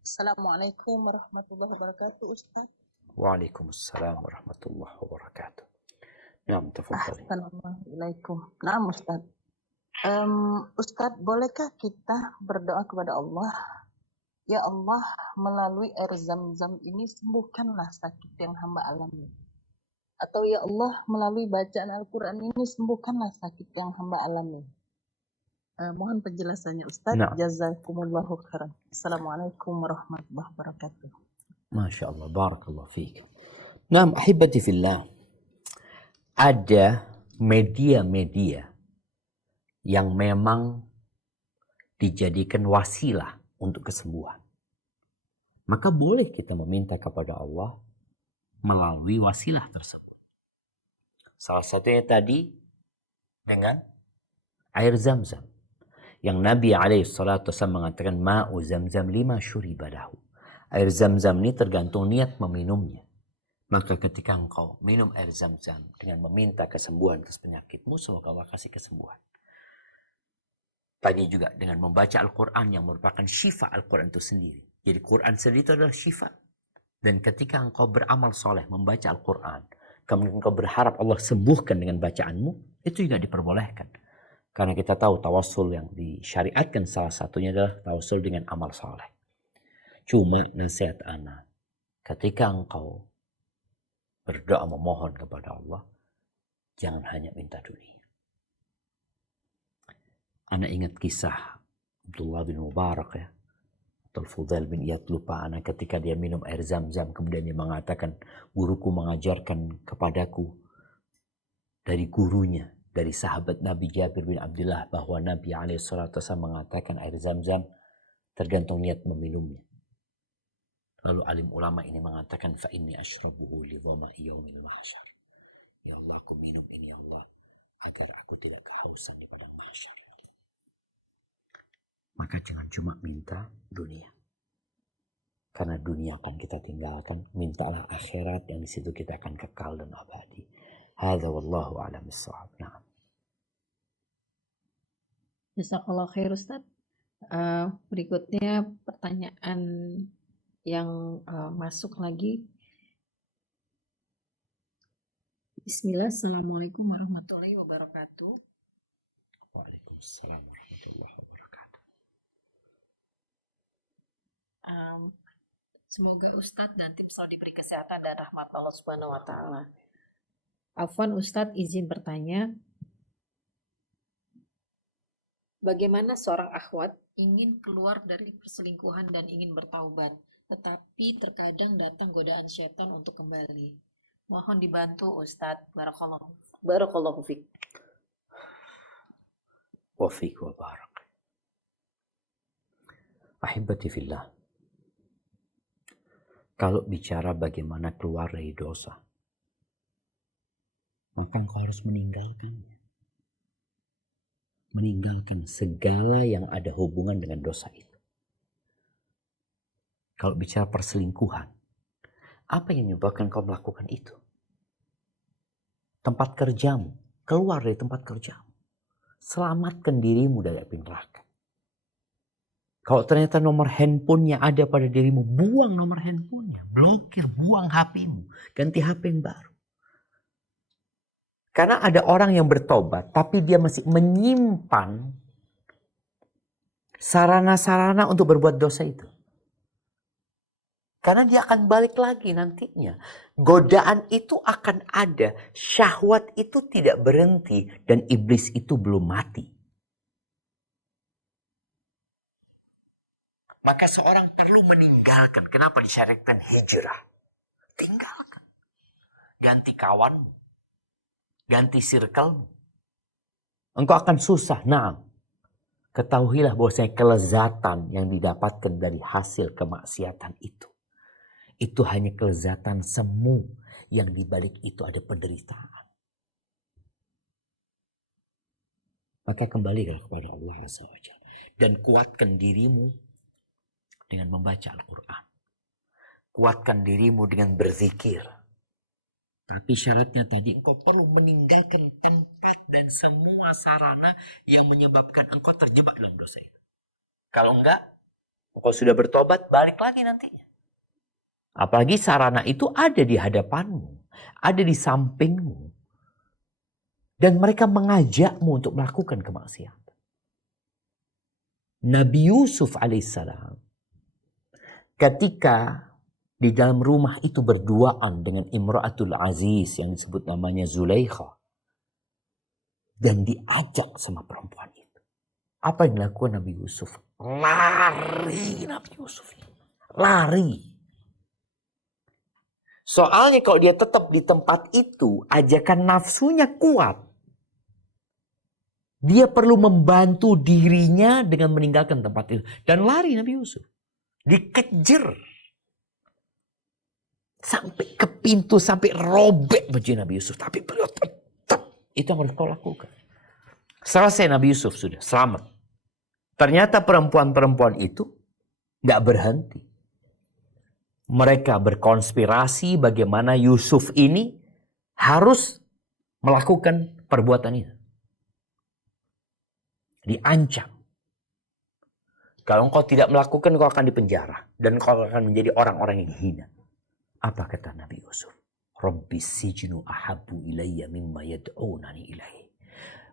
Assalamualaikum warahmatullahi wabarakatuh, Ustaz. Waalaikumsalam warahmatullahi wabarakatuh. Naam, tafadhali. Assalamualaikum. Nah, Ustaz. Ustaz, bolehkah kita berdoa kepada Allah? Ya Allah, melalui air zam-zam ini sembuhkanlah sakit yang hamba alami. Atau ya Allah, melalui bacaan Al-Quran ini sembuhkanlah sakit yang hamba alami. Mohon penjelasannya Ustaz. Nah. Jazakumullahu khairan. Assalamualaikum warahmatullahi wabarakatuh. Masya Allah, barakallahu fiik. Naam, ahibati fillah. Ada media-media yang memang dijadikan wasilah untuk kesembuhan. Maka boleh kita meminta kepada Allah melalui wasilah tersebut. Salah satunya tadi dengan air zam-zam. Yang Nabi SAW mengatakan, ma'u zam-zam lima syuriba lahu. Air zam-zam ini tergantung niat meminumnya. Maka ketika engkau minum air zam-zam dengan meminta kesembuhan atas penyakitmu, semoga Allah kasih kesembuhan. Tadi juga dengan membaca Al-Quran yang merupakan syifa Al-Quran itu sendiri. Jadi Quran sendiri itu adalah syifa. Dan ketika engkau beramal soleh, membaca Al-Quran, kemudian engkau berharap Allah sembuhkan dengan bacaanmu, itu juga diperbolehkan. Karena kita tahu tawassul yang disyariatkan salah satunya adalah tawassul dengan amal soleh. Cuma nasihat ana, ketika engkau berdoa memohon kepada Allah, jangan hanya minta dunia. Ana ingat kisah Abdullah bin Mubarak ya, atau Fudail bin Iyad, lupa ana, ketika dia minum air zam-zam kemudian dia mengatakan, guruku mengajarkan kepadaku dari gurunya, dari sahabat Nabi Jabir bin Abdullah, bahwa Nabi SAW mengatakan air zam-zam tergantung niat meminumnya. Lalu alim ulama ini mengatakan, fa inni ashrabuhu li dhama'i yaumil mahsyar. Ya Allah, aku minum ini ya Allah agar aku tidak kehausan di padang mahsyar. Maka jangan cuma minta dunia. Karena dunia akan kita tinggalkan, mintalah akhirat yang di situ kita akan kekal dan abadi. Hadza wallahu a'lam bissawab. Na'am. Jazakallah khair, Ustaz. Berikutnya pertanyaan yang masuk lagi. Bismillah, Assalamualaikum warahmatullahi wabarakatuh. Waalaikumsalam warahmatullahi wabarakatuh. Semoga Ustadz dan tim Saudi diberi kesehatan dan rahmat Allah Subhanahu wa Ta'ala. Afwan, Ustadz izin bertanya, bagaimana seorang akhwat ingin keluar dari perselingkuhan dan ingin bertaubat, tetapi terkadang datang godaan syaitan untuk kembali. Mohon dibantu Ustadz. Barakallahu fiik. Wa fiik wa barak. Ahibati fillah. Kalau bicara bagaimana keluar dari dosa, maka engkau harus meninggalkannya. Meninggalkan segala yang ada hubungan dengan dosa itu. Kalau bicara perselingkuhan, apa yang menyebabkan kau melakukan itu? Tempat kerjamu, keluar dari tempat kerjamu. Selamatkan dirimu dari api neraka. Kalau ternyata nomor handphonenya ada pada dirimu, buang nomor handphonenya, blokir, buang HP-mu, ganti HP yang baru. Karena ada orang yang bertobat, tapi dia masih menyimpan sarana-sarana untuk berbuat dosa itu. Karena dia akan balik lagi nantinya. Godaan itu akan ada. Syahwat itu tidak berhenti. Dan iblis itu belum mati. Maka seorang perlu meninggalkan. Kenapa disyariatkan hijrah? Tinggalkan. Ganti kawanmu. Ganti circlemu. Engkau akan susah. Nah, ketahuilah bahwasanya kelezatan yang didapatkan dari hasil kemaksiatan itu hanya kelezatan semu, yang dibalik itu ada penderitaan. Maka kembalilah kepada Allah Azza wa Jalla dan kuatkan dirimu dengan membaca Al-Quran. Kuatkan dirimu dengan berzikir. Tapi syaratnya tadi engkau perlu meninggalkan tempat dan semua sarana yang menyebabkan engkau terjebak dalam dosa itu. Kalau enggak, engkau sudah bertobat, balik lagi nantinya. Apalagi sarana itu ada di hadapanmu, ada di sampingmu. Dan mereka mengajakmu untuk melakukan kemaksiatan. Nabi Yusuf alaihissalam ketika di dalam rumah itu berduaan dengan Imra'atul Aziz yang disebut namanya Zulaikha. Dan diajak sama perempuan itu. Apa yang dilakukan Nabi Yusuf? Lari Nabi Yusuf. Lari. Soalnya kalau dia tetap di tempat itu, ajakan nafsunya kuat. Dia perlu membantu dirinya dengan meninggalkan tempat itu. Dan lari Nabi Yusuf. Dikejar. Sampai ke pintu, sampai robek baju Nabi Yusuf. Tapi beliau tetap. Itu yang harus kau lakukan. Selesai Nabi Yusuf sudah, selamat. Ternyata perempuan-perempuan itu gak berhenti. Mereka berkonspirasi bagaimana Yusuf ini harus melakukan perbuatan itu. Diancam. Kalau engkau tidak melakukan, engkau akan dipenjara. Dan engkau akan menjadi orang-orang yang hina. Apa kata Nabi Yusuf? Rabbi sijnu ahabbu ilayya mimma yad'unani ilaihi.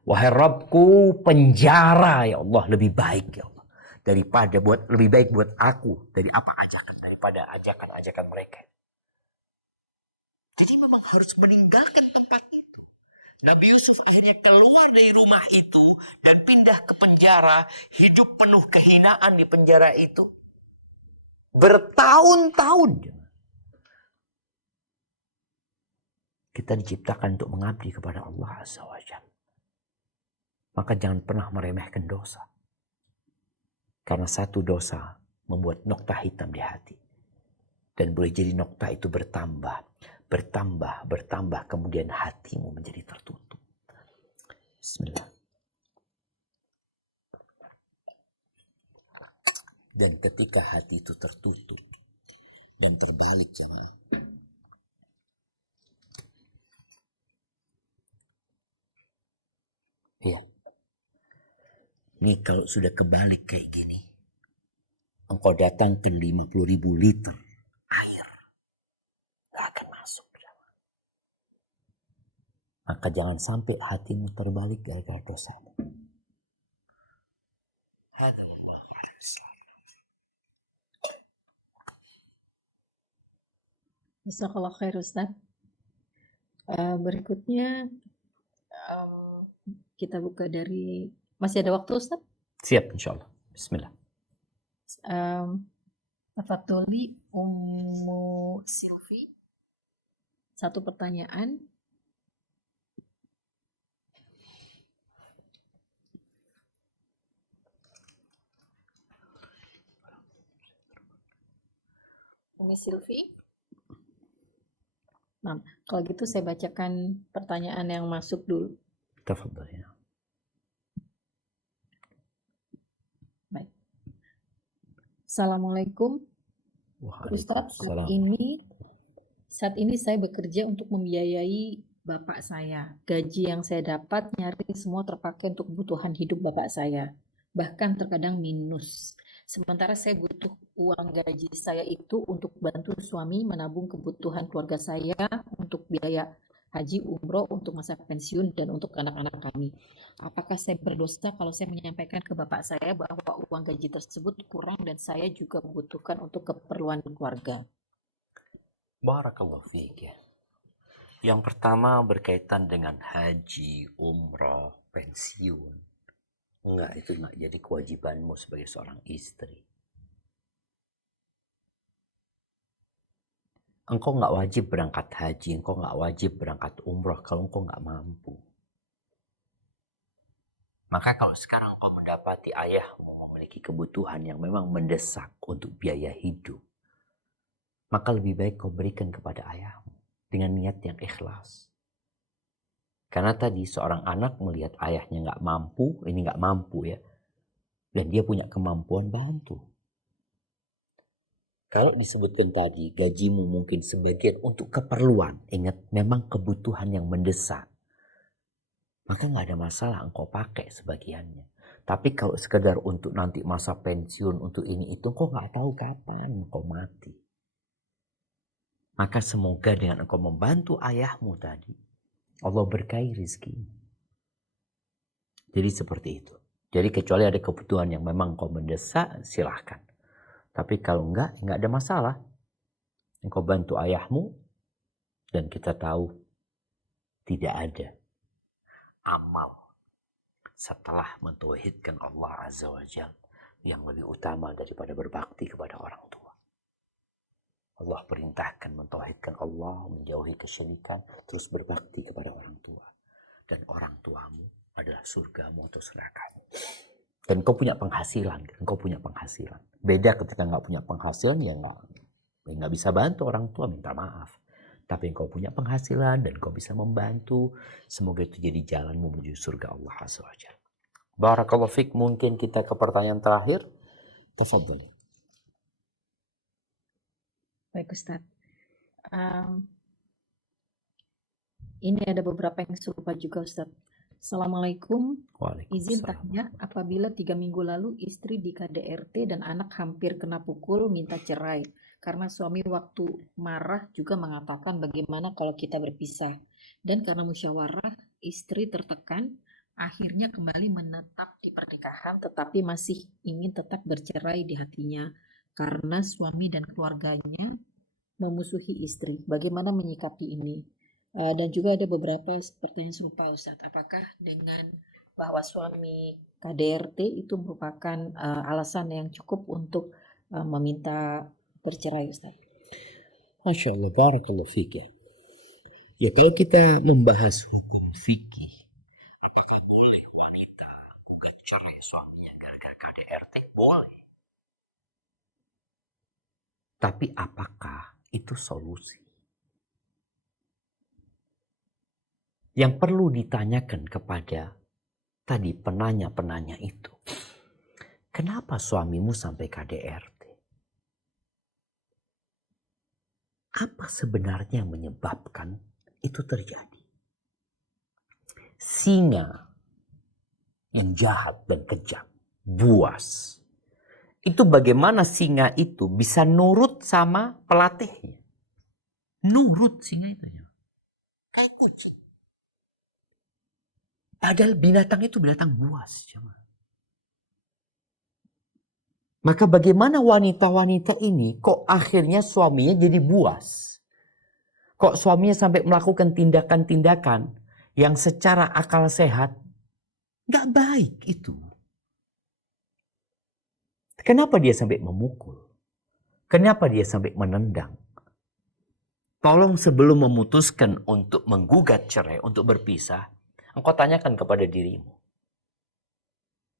Wahai Rabbku, penjara ya Allah lebih baik ya Allah. Lebih baik buat aku dari apa ajakan, daripada ajakan-ajakan mereka. Jadi memang harus meninggalkan tempat itu. Nabi Yusuf akhirnya keluar dari rumah itu dan pindah ke penjara, hidup penuh kehinaan di penjara itu. Bertahun-tahun. Kita diciptakan untuk mengabdi kepada Allah Azza wa Jalla. Maka jangan pernah meremehkan dosa. Karena satu dosa membuat nokta hitam di hati. Dan boleh jadi nokta itu bertambah. Kemudian hatimu menjadi tertutup. Bismillah. Dan ketika hati itu tertutup, yang terbalik jemaah. Ya. Ini kalau sudah kebalik kayak gini, engkau datangkan 50.000 liter air, gak akan masuk. Maka jangan sampai hatimu terbalik gara-gara dosa. Jazakallah khair Ustaz. Berikutnya kita buka dari, masih ada waktu Ustaz? Siap insyaAllah. Bismillah. Tafatuli Ummu Silvi. Satu pertanyaan. Ummu Silvi. Nah, kalau gitu saya bacakan pertanyaan yang masuk dulu. Tafadhal ya. Baik. Assalamualaikum. Ustadz, saat ini saya bekerja untuk membiayai bapak saya. Gaji yang saya dapat nyaris semua terpakai untuk kebutuhan hidup bapak saya. Bahkan terkadang minus. Sementara saya butuh uang gaji saya itu untuk bantu suami menabung kebutuhan keluarga saya untuk biaya haji, umroh, untuk masa pensiun, dan untuk anak-anak kami. Apakah saya berdosa kalau saya menyampaikan ke bapak saya bahwa uang gaji tersebut kurang dan saya juga membutuhkan untuk keperluan keluarga? Barakallahu fiik ya. Yang pertama berkaitan dengan haji, umrah, pensiun. Enggak, itu enggak jadi kewajibanmu sebagai seorang istri. Engkau enggak wajib berangkat haji, engkau enggak wajib berangkat umrah kalau engkau enggak mampu. Maka kalau sekarang engkau mendapati ayahmu memiliki kebutuhan yang memang mendesak untuk biaya hidup, maka lebih baik kau berikan kepada ayahmu dengan niat yang ikhlas. Karena tadi seorang anak melihat ayahnya nggak mampu, ini nggak mampu ya, dan dia punya kemampuan bantu. Kalau disebutkan tadi gajimu mungkin sebagian untuk keperluan, ingat memang kebutuhan yang mendesak, maka nggak ada masalah engkau pakai sebagiannya. Tapi kalau sekedar untuk nanti masa pensiun untuk ini itu, engkau nggak tahu kapan engkau mati. Maka semoga dengan engkau membantu ayahmu tadi, Allah berkahi rezeki. Jadi seperti itu. Jadi kecuali ada kebutuhan yang memang engkau mendesak, silahkan. Tapi kalau enggak ada masalah. Engkau bantu ayahmu, dan kita tahu tidak ada amal setelah mentauhidkan Allah Azza wa Jalla yang lebih utama daripada berbakti kepada orang tua. Allah perintahkan mentauhidkan Allah, menjauhi kesyirikan, terus berbakti kepada orang tua. Dan orang tuamu adalah surgamu atau nerakamu. Dan kau punya penghasilan, engkau punya penghasilan. Beda ketika nggak punya penghasilan, ya nggak bisa bantu orang tua, minta maaf. Tapi engkau punya penghasilan dan kau bisa membantu. Semoga itu jadi jalan menuju surga Allah Azza wa Jalla. Barakallahu fiik. Mungkin kita ke pertanyaan terakhir. Tafadhali. Baik Ustaz. Ini ada beberapa yang serupa juga Ustaz. Assalamualaikum. Izin tanya, apabila 3 minggu lalu istri di KDRT dan anak hampir kena pukul minta cerai. Karena suami waktu marah juga mengatakan bagaimana kalau kita berpisah. Dan karena musyawarah, istri tertekan, akhirnya kembali menetap di pernikahan tetapi masih ingin tetap bercerai di hatinya. Karena suami dan keluarganya memusuhi istri. Bagaimana menyikapi ini? Dan juga ada beberapa pertanyaan serupa Ustadz. Apakah dengan bahwa suami KDRT itu merupakan alasan yang cukup untuk meminta bercerai Ustadz? Masya Allah, barakallahu fiik ya. Ya kalau kita membahas hukum fikih, apakah boleh wanita gugat cerai suaminya gara-gara KDRT? Boleh. Tapi apakah itu solusi? Yang perlu ditanyakan kepada tadi penanya-penanya itu, kenapa suamimu sampai KDRT? Apa sebenarnya yang menyebabkan itu terjadi? Singa yang jahat dan kejam, buas. Itu bagaimana singa itu bisa nurut sama pelatihnya. Nurut singa itu. Kayak kucing. Padahal binatang itu binatang buas. Maka bagaimana wanita-wanita ini kok akhirnya suaminya jadi buas? Kok suaminya sampai melakukan tindakan-tindakan yang secara akal sehat gak baik itu? Kenapa dia sampai memukul? Kenapa dia sampai menendang? Tolong sebelum memutuskan untuk menggugat cerai, untuk berpisah, engkau tanyakan kepada dirimu.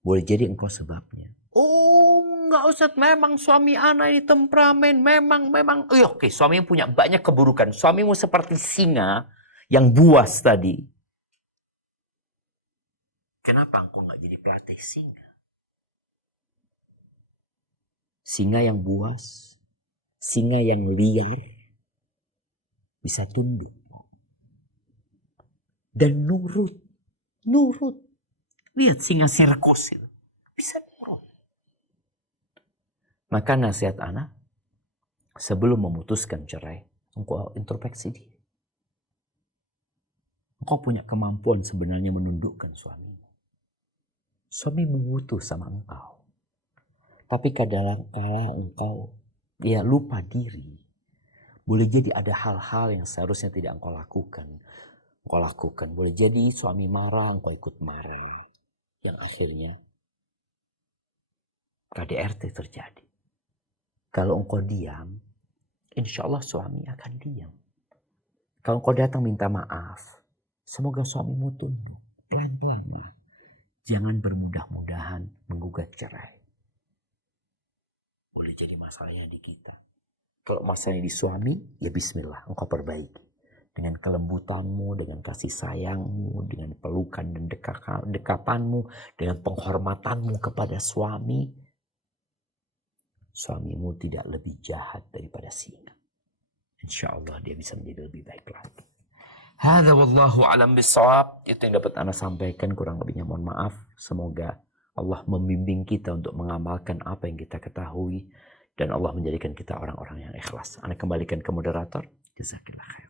Boleh jadi engkau sebabnya. Oh, enggak Ustaz, memang suami anak ini temperamen, memang. Oke, suamimu punya banyak keburukan. Suamimu seperti singa yang buas tadi. Kenapa engkau enggak jadi pelatih singa? Singa yang buas, singa yang liar, bisa tunduk. Dan nurut. Lihat singa sirkus itu. Bisa nurut. Maka nasihat anak, sebelum memutuskan cerai, engkau introspeksi diri. Engkau punya kemampuan sebenarnya menundukkan suamimu. Suami butuh sama engkau. Tapi kadang-kala engkau lupa diri. Boleh jadi ada hal-hal yang seharusnya tidak engkau lakukan. Engkau lakukan. Boleh jadi suami marah, engkau ikut marah. Yang akhirnya KDRT terjadi. Kalau engkau diam, insya Allah suami akan diam. Kalau engkau datang minta maaf, semoga suamimu tunduk. Pelan-pelan lah. Jangan bermudah-mudahan menggugat cerai. Boleh jadi masalahnya di kita. Kalau masalahnya di suami, ya bismillah, engkau perbaiki. Dengan kelembutanmu, dengan kasih sayangmu, dengan pelukan dan dekapanmu, dengan penghormatanmu kepada suami, suamimu tidak lebih jahat daripada singa. Insya Allah dia bisa menjadi lebih baik lagi. Hadza wallahu alam bissawab. Itu yang dapat Ana sampaikan, kurang lebihnya mohon maaf. Semoga Allah membimbing kita untuk mengamalkan apa yang kita ketahui dan Allah menjadikan kita orang-orang yang ikhlas. Ana kembalikan ke moderator. Jazakillah khair.